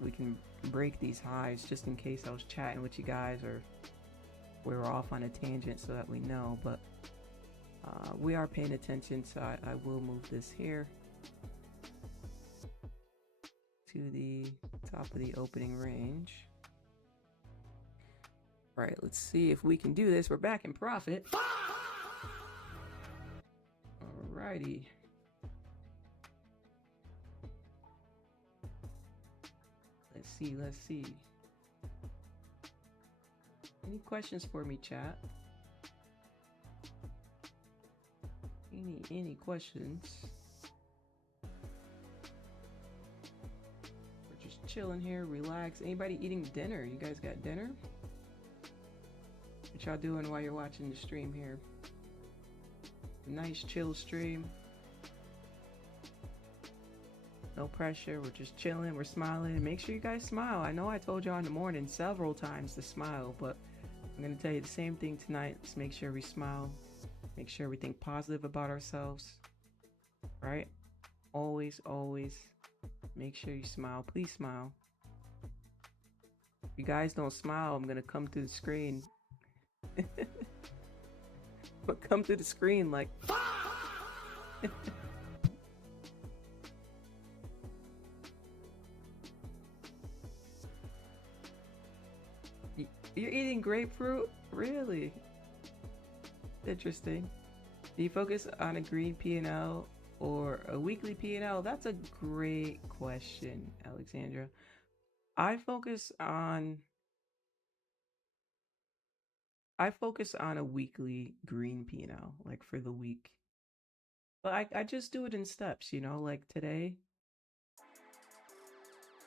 we can break these highs, just in case I was chatting with you guys or we were off on a tangent, so that we know. But we are paying attention, so I will move this here to the top of the opening range. All right, let's see if we can do this. We're back in profit. Alrighty. Let's see. Any questions for me, chat? Any questions? We're just chilling here, relax. Anybody eating dinner? You guys got dinner? What y'all doing while you're watching the stream here? A nice chill stream. No pressure. We're just chilling. We're smiling. Make sure you guys smile. I know I told y'all in the morning several times to smile, but I'm going to tell you the same thing tonight. Let's make sure we smile. Make sure we think positive about ourselves. Right? Always, always make sure you smile. Please smile. If you guys don't smile, I'm going to come through the screen. But come to the screen like You're eating grapefruit? Really? Interesting. Do you focus on a green P&L or a weekly P&L? That's a great question, Alexandra. I focus on a weekly green P&L, like for the week. But I just do it in steps, you know, like today.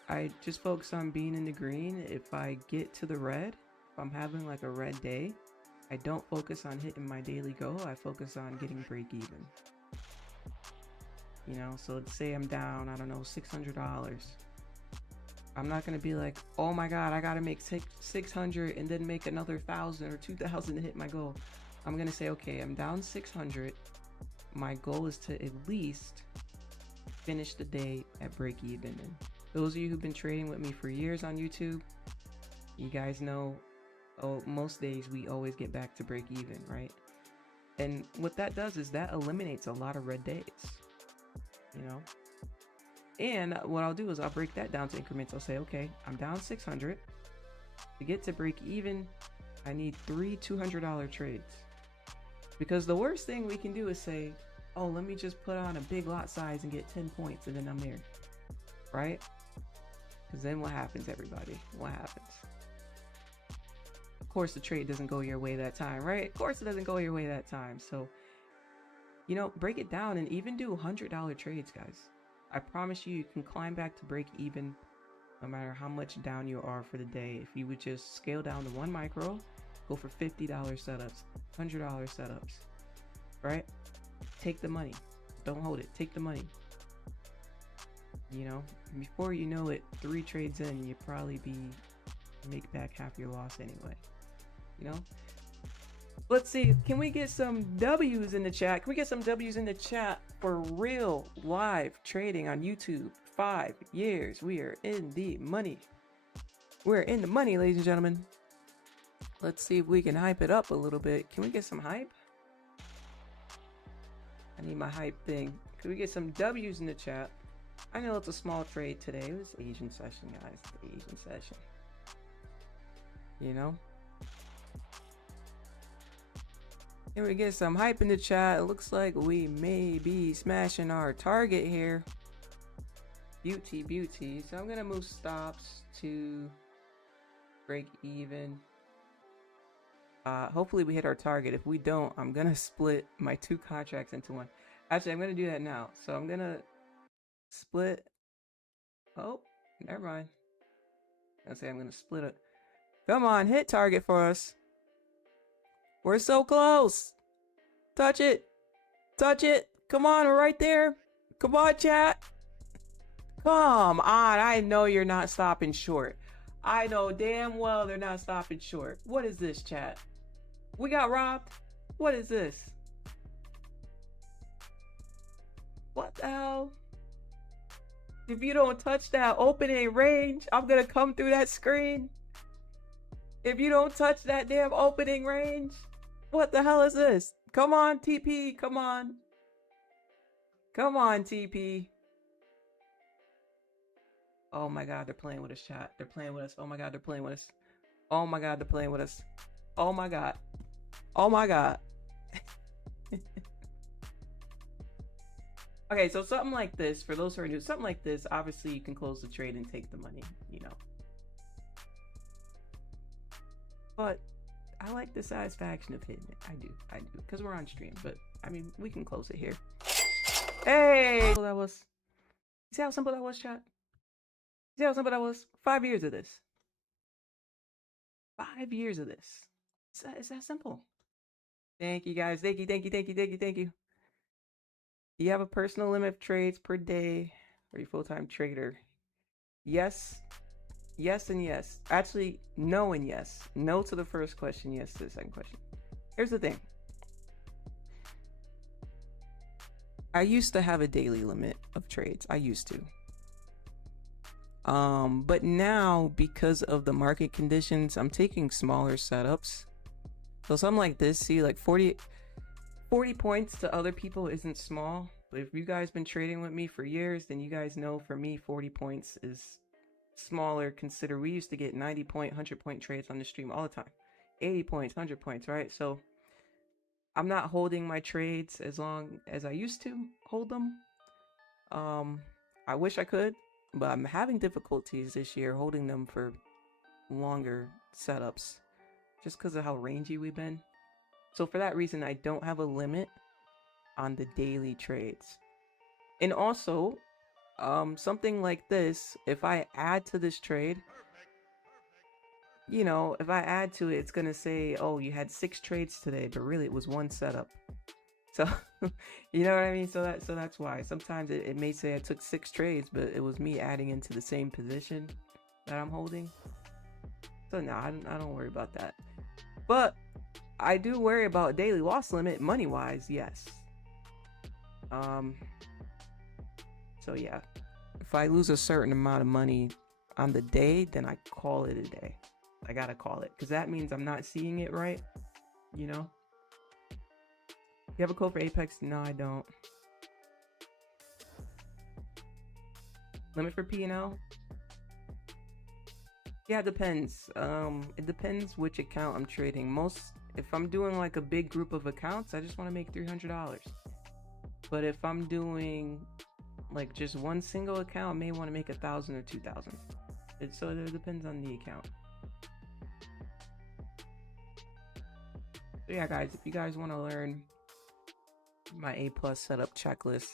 I just focus on being in the green. If I get to the red, if I'm having like a red day, I don't focus on hitting my daily goal. I focus on getting break even. You know, so let's say I'm down, I don't know, $600. I'm not going to be like, oh my God, I got to make 600 and then make another 1,000 or 2,000 to hit my goal. I'm going to say, okay, I'm down 600. My goal is to at least finish the day at break even. And those of you who've been trading with me for years on YouTube, you guys know, oh, most days we always get back to break even, right? And what that does is that eliminates a lot of red days, you know? And what I'll do is I'll break that down to increments. I'll say, okay, I'm down 600. To get to break even, I need 3 $200 trades. Because the worst thing we can do is say, oh, let me just put on a big lot size and get 10 points and then I'm there, right? Because then what happens, everybody? What happens? Of course, the trade doesn't go your way that time, right? Of course, it doesn't go your way that time. So, you know, break it down and even do $100 trades, guys. I promise you, you can climb back to break even no matter how much down you are for the day. If you would just scale down to 1 micro, go for $50 setups, $100 setups, right? Take the money. Don't hold it. Take the money. You know, before you know it, 3 trades in, you'd probably make back half your loss anyway. You know? Let's see. Can we get some W's in the chat? Can we get some W's in the chat for real live trading on YouTube? 5 years. We are in the money. We're in the money, ladies and gentlemen. Let's see if we can hype it up a little bit. Can we get some hype? I need my hype thing. Can we get some W's in the chat? I know it's a small trade today. It was Asian session, guys. The Asian session. You know? Can we get some hype in the chat? It looks like we may be smashing our target here. Beauty, beauty. So I'm going to move stops to break even. Hopefully we hit our target. If we don't, I'm going to split my 2 contracts into one. Actually, I'm going to do that now. So I'm going to split. Oh, never mind. I say I'm going to split it. Come on, hit target for us. We're so close. Touch it. Touch it. Come on, we're right there. Come on, chat. Come on. I know you're not stopping short. I know damn well they're not stopping short. What is this, chat? We got robbed? What is this? What the hell? If you don't touch that opening range, I'm gonna come through that screen. If you don't touch that damn opening range, what the hell is this? Come on, TP, come on. Come on, TP. Oh my God, they're playing with us, chat. They're playing with us. Oh my God, they're playing with us. Oh my God, they're playing with us. Oh my God. Oh my God. Okay, so something like this, for those who are new, something like this, obviously you can close the trade and take the money, you know. But I like the satisfaction of hitting it. I do, because we're on stream. But I mean, we can close it here. Hey, that was. You see how simple that was, chat? You see how simple that was? 5 years of this. 5 years of this. It's that simple. Thank you guys. Thank you. Do you have a personal limit of trades per day? Are you a full-time trader? Yes. Yes and yes. Actually, no and yes. No to the first question, yes to the second question. Here's the thing. I used to have a daily limit of trades. I used to. But now, because of the market conditions, I'm taking smaller setups. So something like this, see, like 40 points to other people isn't small. But if you guys been trading with me for years, then you guys know for me, 40 points is smaller. Consider we used to get 90 point, 100 point trades on the stream all the time. 80 points, 100 points, right? So I'm not holding my trades as long as I used to hold them. I wish I could, but I'm having difficulties this year holding them for longer setups just because of how rangy we've been. So for that reason, I don't have a limit on the daily trades. And also, something like this, if I add to this trade, you know, if I add to it, it's gonna say, oh, you had 6 trades today, but really it was one setup. So, you know what I mean? So that's why. Sometimes it may say I took 6 trades, but it was me adding into the same position that I'm holding. So no, I don't worry about that. But I do worry about daily loss limit money-wise, yes. So yeah, if I lose a certain amount of money on the day, then I call it a day. I gotta call it, because that means I'm not seeing it right, you know? You have a code for Apex? No, I don't. Limit for P&L? Yeah, it depends. It depends which account I'm trading. If I'm doing like a big group of accounts, I just want to make $300. But if I'm doing like just one single account, I may want to make 1,000 or 2,000. So it depends on the account. So yeah, guys, if you guys want to learn my A+ setup checklist,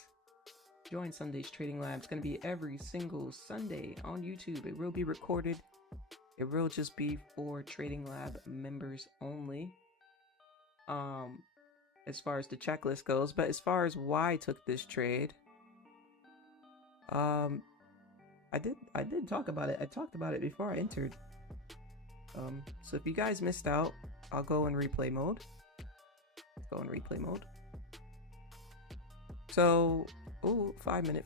join Sunday's Trading Lab. It's going to be every single Sunday on YouTube. It will be recorded. It will just be for Trading Lab members only. As far as the checklist goes, but as far as why I took this trade, I did talk about it. I talked about it before I entered. So if you guys missed out, I'll go in replay mode. So, 5 minute.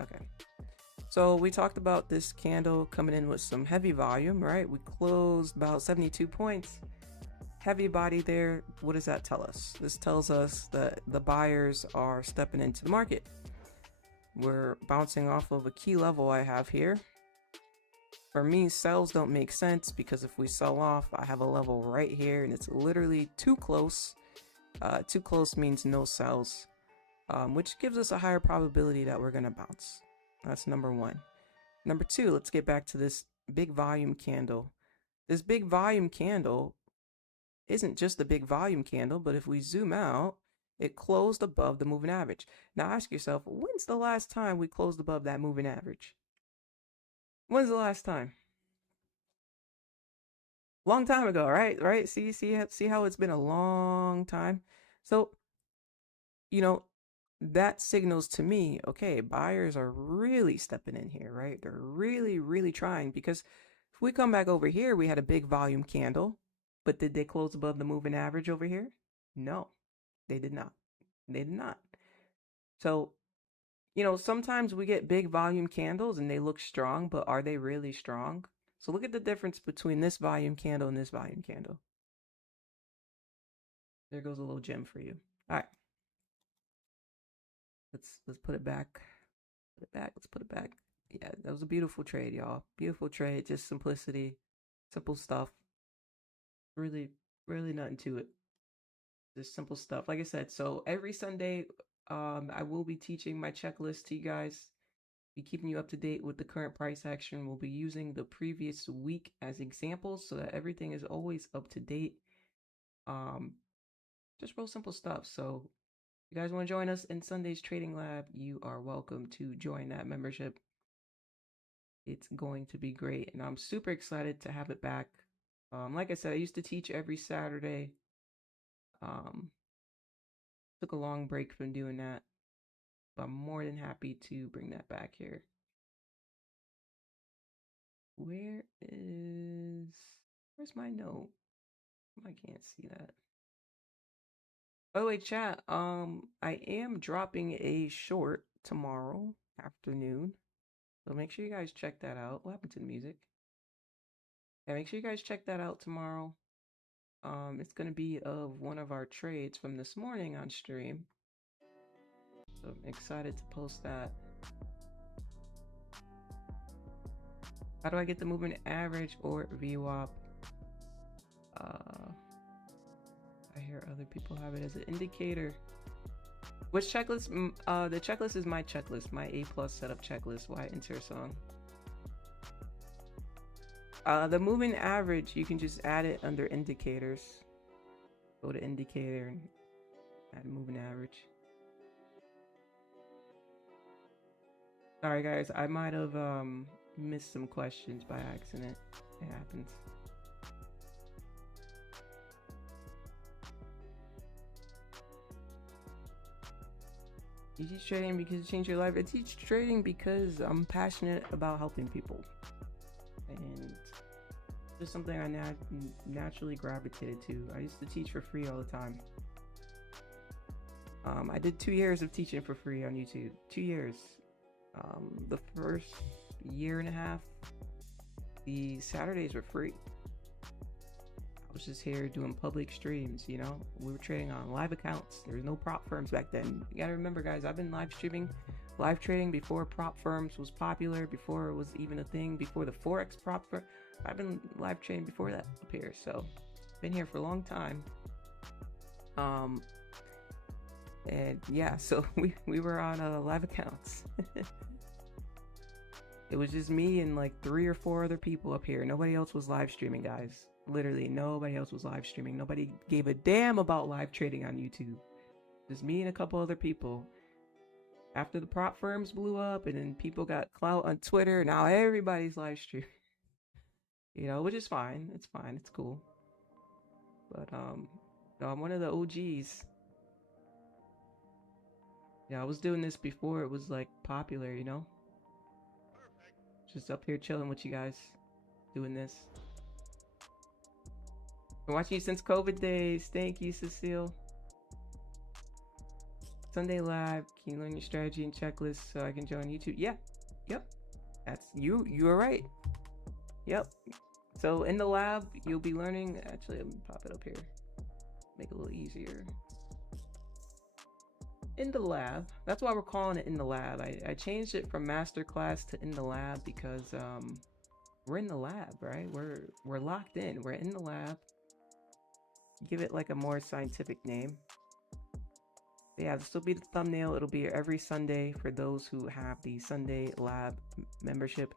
Okay. So we talked about this candle coming in with some heavy volume, right? We closed about 72 points. Heavy body there. What does that tell us? This tells us that the buyers are stepping into the market. We're bouncing off of a key level I have here. For me, sells don't make sense because if we sell off, I have a level right here and it's literally too close. Too close means no sells, which gives us a higher probability that we're going to bounce. That's number one. Number two, let's get back to this big volume candle. This big volume candle isn't just a big volume candle, but if we zoom out, it closed above the moving average. Now ask yourself, when's the last time we closed above that moving average? When's the last time? Long time ago, right? See how it's been a long time. So, you know, that signals to me, okay, buyers are really stepping in here, right? They're really, really trying, because if we come back over here, we had a big volume candle, but did they close above the moving average over here? No, they did not. So, you know, sometimes we get big volume candles and they look strong, but are they really strong? So look at the difference between this volume candle and this volume candle. There goes a little gem for you. All right. Let's put it back. Let's put it back. Yeah, that was a beautiful trade, y'all. Beautiful trade. Just simplicity, simple stuff. Really, really nothing to it. Just simple stuff. Like I said, so every Sunday, I will be teaching my checklist to you guys. Be keeping you up to date with the current price action. We'll be using the previous week as examples so that everything is always up to date. Just real simple stuff. So if you guys want to join us in Sunday's Trading Lab, you are welcome to join that membership. It's going to be great, and I'm super excited to have it back. Like I said, I used to teach every Saturday. Took a long break from doing that, but I'm more than happy to bring that back here. Where's my note? I can't see that. By the way, chat, I am dropping a short tomorrow afternoon. So make sure you guys check that out. What happened to the music? Yeah, make sure you guys check that out tomorrow. It's gonna be of one of our trades from this morning on stream. So I'm excited to post that. How do I get the moving average or VWAP? I hear other people have it as an indicator. Which checklist? The checklist is my checklist, my A+ setup checklist. Why enter song? The moving average, you can just add it under indicators. Go to indicator and add moving average. Sorry guys, I might have missed some questions by accident. It happens. You teach trading because you change your life. I teach trading because I'm passionate about helping people, and it's something I naturally gravitated to. I used to teach for free all the time. I did 2 years of teaching for free on YouTube. 2 years. The first year and a half, the Saturdays were free. I was just here doing public streams, you know. We were trading on live accounts. There was no prop firms back then. You gotta remember, guys, I've been live trading before prop firms was popular, before it was even a thing, before the Forex prop firm. I've been live trading before that appeared, so been here for a long time. And yeah, so we were on live accounts. It was just me and like 3 or 4 other people up here. Nobody else was live streaming, guys. Literally nobody else was live streaming. Nobody gave a damn about live trading on YouTube. Just me and a couple other people. After the prop firms blew up and then people got clout on Twitter, now everybody's live streaming. You know, which is fine. It's fine. It's cool. But no, I'm one of the OGs. Yeah, I was doing this before it was like popular, you know? Just up here chilling with you guys, doing this. Been watching you since COVID days. Thank you, Cecile. Sunday Live. Can you learn your strategy and checklist so I can join YouTube? Yeah. Yep. That's you. You are right. Yep. So in the lab, you'll be learning. Actually, let me pop it up here. Make it a little easier. In the lab. That's why we're calling it in the lab. I changed it from masterclass to in the lab because we're in the lab, right? We're locked in. We're in the lab. Give it like a more scientific name. Yeah, this will be the thumbnail. It'll be every Sunday for those who have the Sunday Lab membership.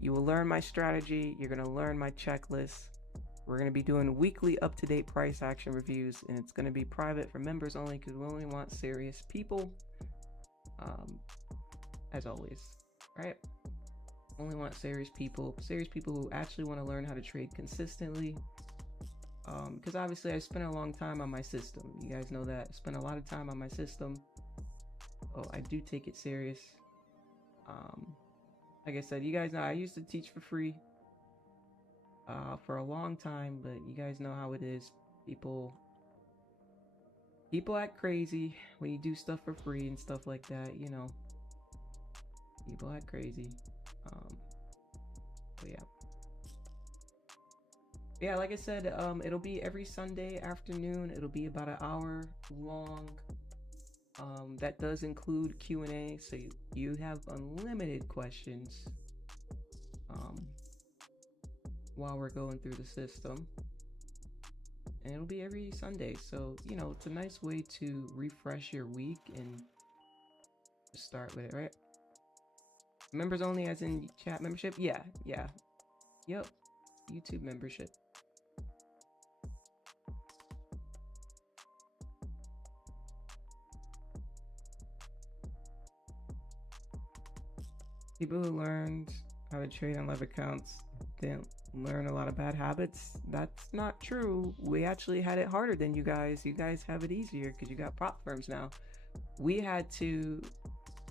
You will learn my strategy. You're going to learn my checklist. We're going to be doing weekly up-to-date price action reviews, and it's going to be private for members only because we only want serious people. As always, right? Only want serious people who actually want to learn how to trade consistently. Because obviously I spent a long time on my system. You guys know that. I spent a lot of time on my system. Oh, I do take it serious. Like I said, you guys know I used to teach for free for a long time, but you guys know how it is. People act crazy when you do stuff for free and stuff like that, you know. People act crazy. But yeah, like I said, it'll be every Sunday afternoon. It'll be about an hour long. That does include Q&A, so you have unlimited questions while we're going through the system. And it'll be every Sunday, so you know, it's a nice way to refresh your week and just start with it, right? Members only, as in chat membership? Yeah. Yep. YouTube membership. People who learned how to trade on live accounts didn't learn a lot of bad habits. That's not true. We actually had it harder than you guys. You guys have it easier because you got prop firms now. We had to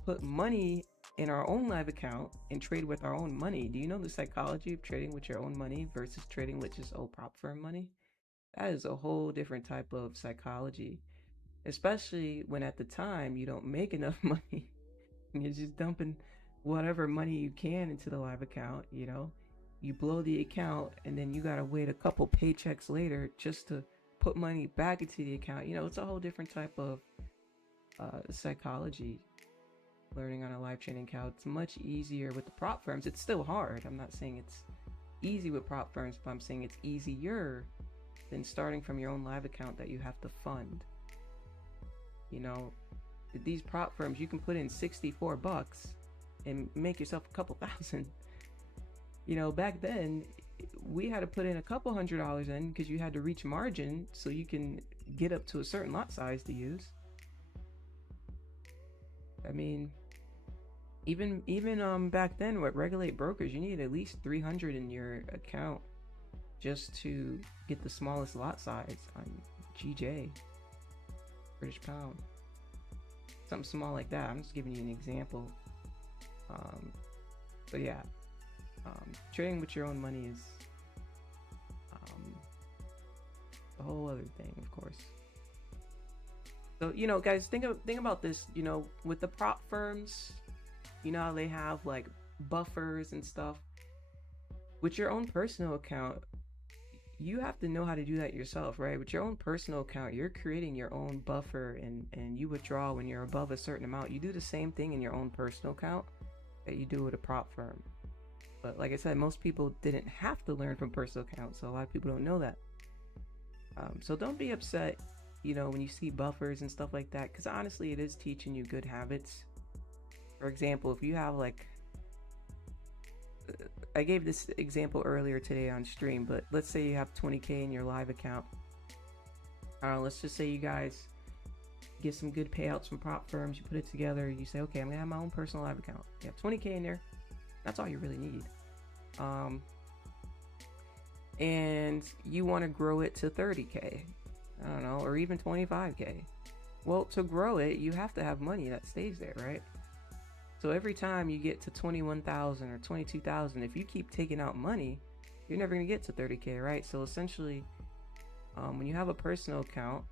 put money in our own live account and trade with our own money. Do you know the psychology of trading with your own money versus trading with just prop firm money? That is a whole different type of psychology, especially when at the time you don't make enough money and you're just dumping whatever money you can into the live account. You blow the account and then you gotta wait a couple paychecks later just to put money back into the account. It's a whole different type of psychology learning on a live trading account. It's much easier with the prop firms. It's still hard. I'm not saying it's easy with prop firms, but I'm saying it's easier than starting from your own live account that you have to fund. These prop firms, you can put in $64 and make yourself a couple thousand. Back then we had to put in a couple $100s in because you had to reach margin so you can get up to a certain lot size to use. I mean, even back then with regulate brokers, you need at least 300 in your account just to get the smallest lot size on GJ, British pound, something small like that. I'm just giving you an example. But yeah, trading with your own money is a whole other thing, of course. So, guys, think about this, with the prop firms, how they have like buffers and stuff. With your own personal account, you have to know how to do that yourself, right? With your own personal account, you're creating your own buffer and you withdraw when you're above a certain amount. You do the same thing in your own personal account that you do with a prop firm. But like I said, most people didn't have to learn from personal accounts, so a lot of people don't know that. So don't be upset, when you see buffers and stuff like that, because honestly, it is teaching you good habits. For example, if you have I gave this example earlier today on stream, but let's say you have 20K in your live account. Let's just say you guys get some good payouts from prop firms. You put it together. You say, okay, I'm gonna have my own personal live account. You have 20K in there. That's all you really need. And you want to grow it to 30K. I don't know, or even 25K. Well, to grow it, you have to have money that stays there, right? So every time you get to 21,000 or 22,000, if you keep taking out money, you're never going to get to 30K, right? So essentially, when you have a personal account,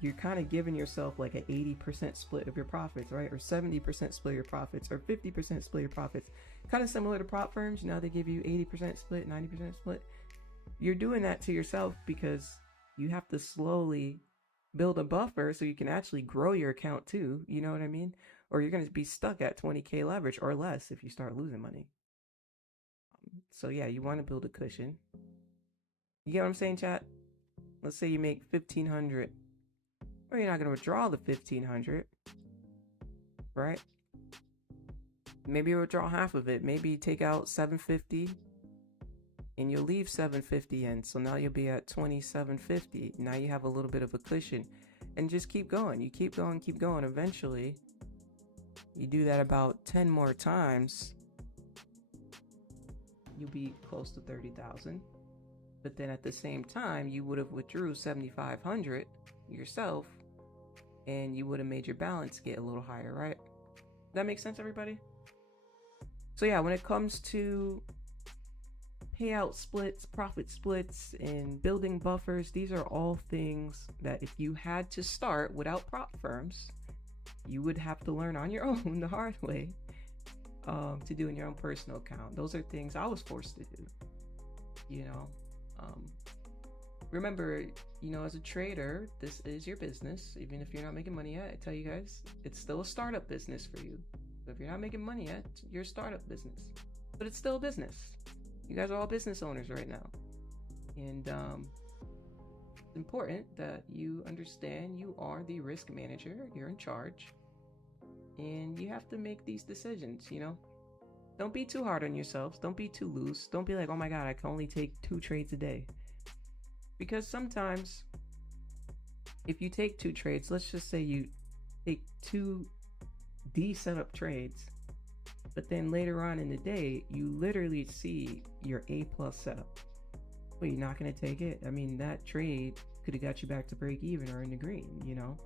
you're kind of giving yourself like an 80% split of your profits, right? Or 70% split of your profits, or 50% split of your profits. Kind of similar to prop firms, they give you 80% split, 90% split. You're doing that to yourself because you have to slowly build a buffer so you can actually grow your account too. You know what I mean? Or you're going to be stuck at 20K leverage or less if you start losing money. So yeah, you want to build a cushion. You get what I'm saying, chat? Let's say you make 1,500. Well, you're not going to withdraw the 1,500, right? Maybe you withdraw half of it. Maybe you take out 750 and you'll leave 750 in. So now you'll be at 2,750. Now you have a little bit of a cushion, and just keep going. You keep going, keep going. Eventually, you do that about 10 more times, you'll be close to 30,000. But then at the same time, you would have withdrew 7,500 yourself, and you would have made your balance get a little higher, right? That makes sense, everybody? So yeah, when it comes to payout splits, profit splits, and building buffers, these are all things that if you had to start without prop firms, you would have to learn on your own the hard way to do in your own personal account. Those are things I was forced to do. Remember, as a trader, this is your business. Even if you're not making money yet, I tell you guys, it's still a startup business for you. So if you're not making money yet, you're a startup business, but it's still a business. You guys are all business owners right now. And it's important that you understand you are the risk manager, you're in charge, and you have to make these decisions, Don't be too hard on yourselves. Don't be too loose. Don't be like, oh my God, I can only take 2 trades a day. Because sometimes if you take 2 trades, let's just say you take 2 D setup trades, But then later on in the day, you literally see your A+ setup. Well, you're not going to take it. I mean, that trade could have got you back to break even or in the green, you know?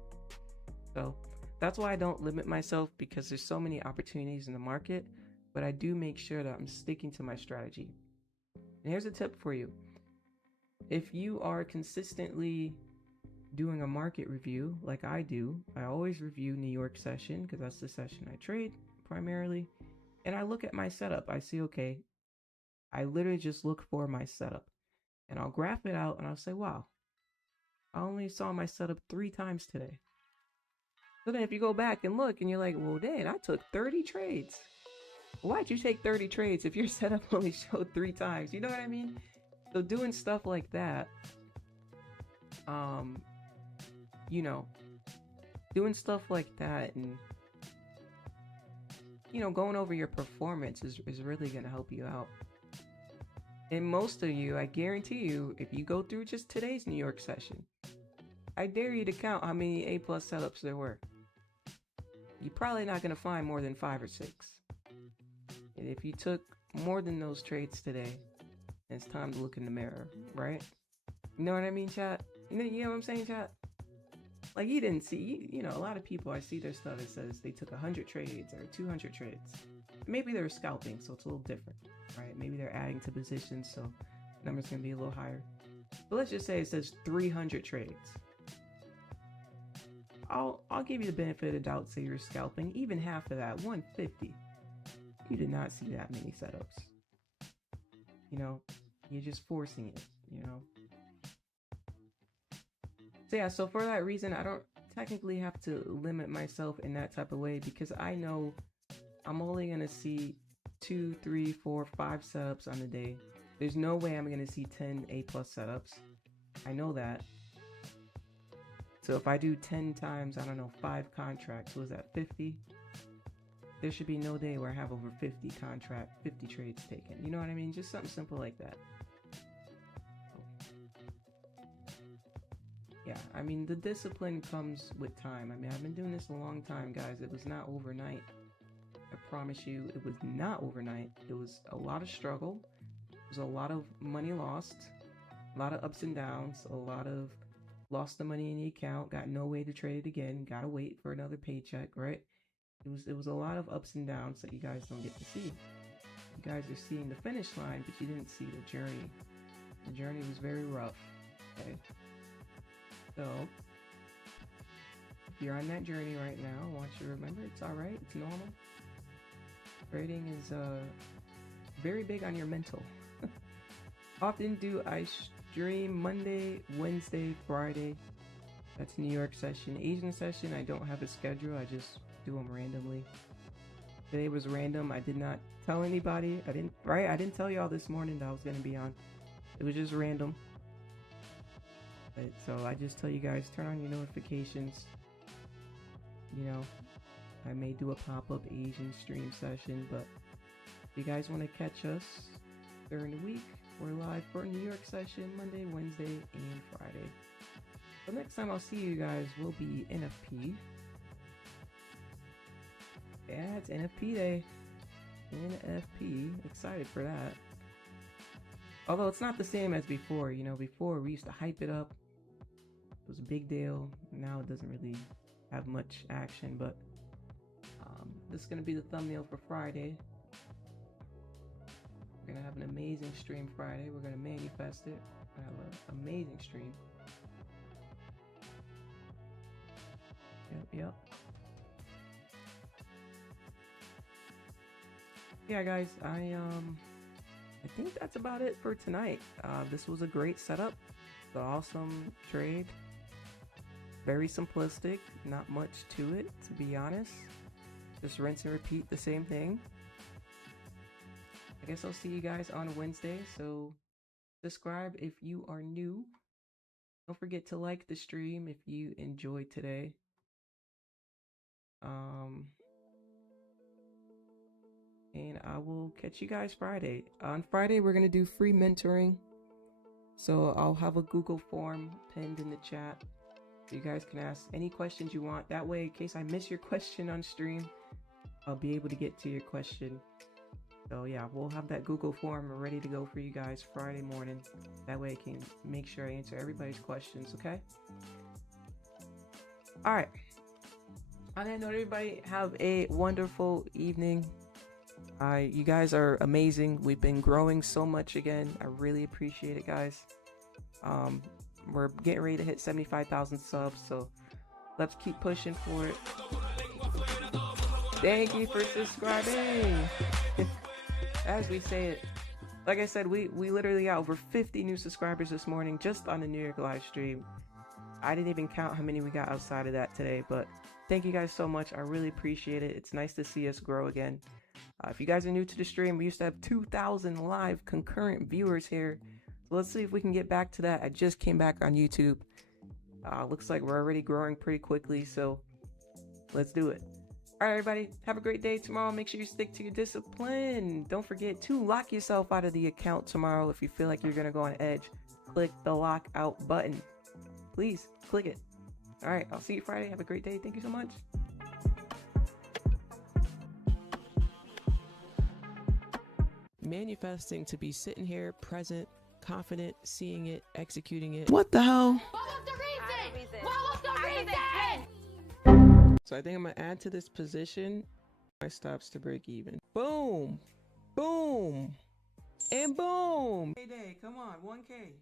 So that's why I don't limit myself, because there's so many opportunities in the market, but I do make sure that I'm sticking to my strategy. And here's a tip for you. If you are consistently doing a market review like I do, I always review New York session because that's the session I trade primarily. And I look at my setup. I see, okay, I literally just look for my setup and I'll graph it out and I'll say, wow, I only saw my setup 3 times today. So then if you go back and look and you're like, well, dang, I took 30 trades. Why'd you take 30 trades if your setup only showed 3 times? You know what I mean? So doing stuff like that, you know, doing stuff like that and, you know, going over your performance is really going to help you out. And most of you, I guarantee you, if you go through just today's New York session, I dare you to count how many A+ setups there were. You're probably not going to find more than 5 or 6. And if you took more than those trades today, it's time to look in the mirror, right? You know what I mean, chat? You know what I'm saying, chat? Like, you didn't see, you know, a lot of people, I see their stuff that says they took 100 trades or 200 trades. Maybe they're scalping, so it's a little different, right? Maybe they're adding to positions, so the number's going to be a little higher. But let's just say it says 300 trades. I'll give you the benefit of the doubt, say you're scalping. Even half of that, 150. You did not see that many setups. You know, you're just forcing it, you know? So yeah, so for that reason, I don't technically have to limit myself in that type of way, because I know I'm only going to see 2, 3, 4, 5 setups on the day. There's no way I'm going to see 10 A+ setups. I know that. So if I do 10 times, I don't know, 5 contracts, was that 50? There should be no day where I have over 50 trades taken. You know what I mean? Just something simple like that. Yeah, I mean, the discipline comes with time. I mean, I've been doing this a long time, guys. It was not overnight. I promise you, it was not overnight. It was a lot of struggle. It was a lot of money lost, a lot of ups and downs, a lot of lost the money in the account, got no way to trade it again, gotta wait for another paycheck, right? It was a lot of ups and downs that you guys don't get to see. You guys are seeing the finish line, but you didn't see the journey. The journey was very rough, okay? So, if you're on that journey right now, I want you to remember it's alright, it's normal. Trading is very big on your mental. Often do I stream Monday, Wednesday, Friday. That's New York session. Asian session, I don't have a schedule. I just do them randomly. Today was random. I did not tell anybody. I didn't tell y'all this morning that I was going to be on. It was just random. So I just tell you guys, turn on your notifications. You know, I may do a pop-up Asian stream session, but if you guys want to catch us during the week, we're live for New York session Monday, Wednesday, and Friday. So next time I'll see you guys will be NFP. Yeah, it's NFP day. NFP. Excited for that. Although it's not the same as before. You know, before we used to hype it up. It was a big deal. Now it doesn't really have much action, but this is going to be the thumbnail for Friday. We're going to have an amazing stream Friday. We're going to manifest it. I have an amazing stream. Yep. Yeah, guys, I think that's about it for tonight. This was a great setup. It's an awesome trade. Very simplistic. Not much to it, to be honest. Just rinse and repeat the same thing. I guess I'll see you guys on Wednesday, so subscribe if you are new. Don't forget to like the stream if you enjoyed today. And I will catch you guys Friday. On Friday, we're going to do free mentoring. So I'll have a Google form pinned in the chat. So you guys can ask any questions you want. That way, in case I miss your question on stream, I'll be able to get to your question. So yeah, we'll have that Google form ready to go for you guys Friday morning. That way I can make sure I answer everybody's questions, okay? All right. On that note, everybody have a wonderful evening. You guys are amazing. We've been growing so much again. I really appreciate it, guys. We're getting ready to hit 75,000 subs, so let's keep pushing for it. Thank you for subscribing. As we say it, like I said, we literally got over 50 new subscribers this morning just on the New York live stream. I didn't even count how many we got outside of that today, but thank you guys so much. I really appreciate it. It's nice to see us grow again. If you guys are new to the stream, we used to have 2,000 live concurrent viewers here. So let's see if we can get back to that. I just came back on YouTube. Looks like we're already growing pretty quickly, so let's do it. All right, everybody, have a great day tomorrow. Make sure you stick to your discipline. Don't forget to lock yourself out of the account tomorrow. If you feel like you're going to go on edge, click the lock out button. Please click it. All right, I'll see you Friday. Have a great day. Thank you so much. Manifesting to be sitting here, present, confident, seeing it, executing it. What the hell? What was the reason? What was the reason? So I think I'm gonna add to this position my stops to break even. Boom, boom, and boom. Day, come on, 1K.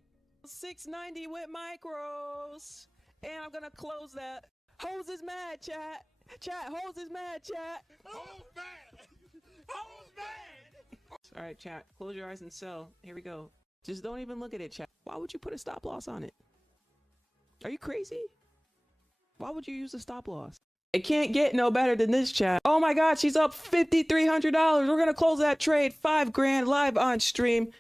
690 with micros, and I'm gonna close that. Hose is mad, chat. Chat, hose is mad, chat. Hose bad. Hose bad. All right, chat. Close your eyes and sell. Here we go. Just don't even look at it, chat. Why would you put a stop loss on it? Are you crazy? Why would you use a stop loss? It can't get no better than this, chat. Oh my God, she's up $5,300. We're gonna close that trade. $5 grand live on stream.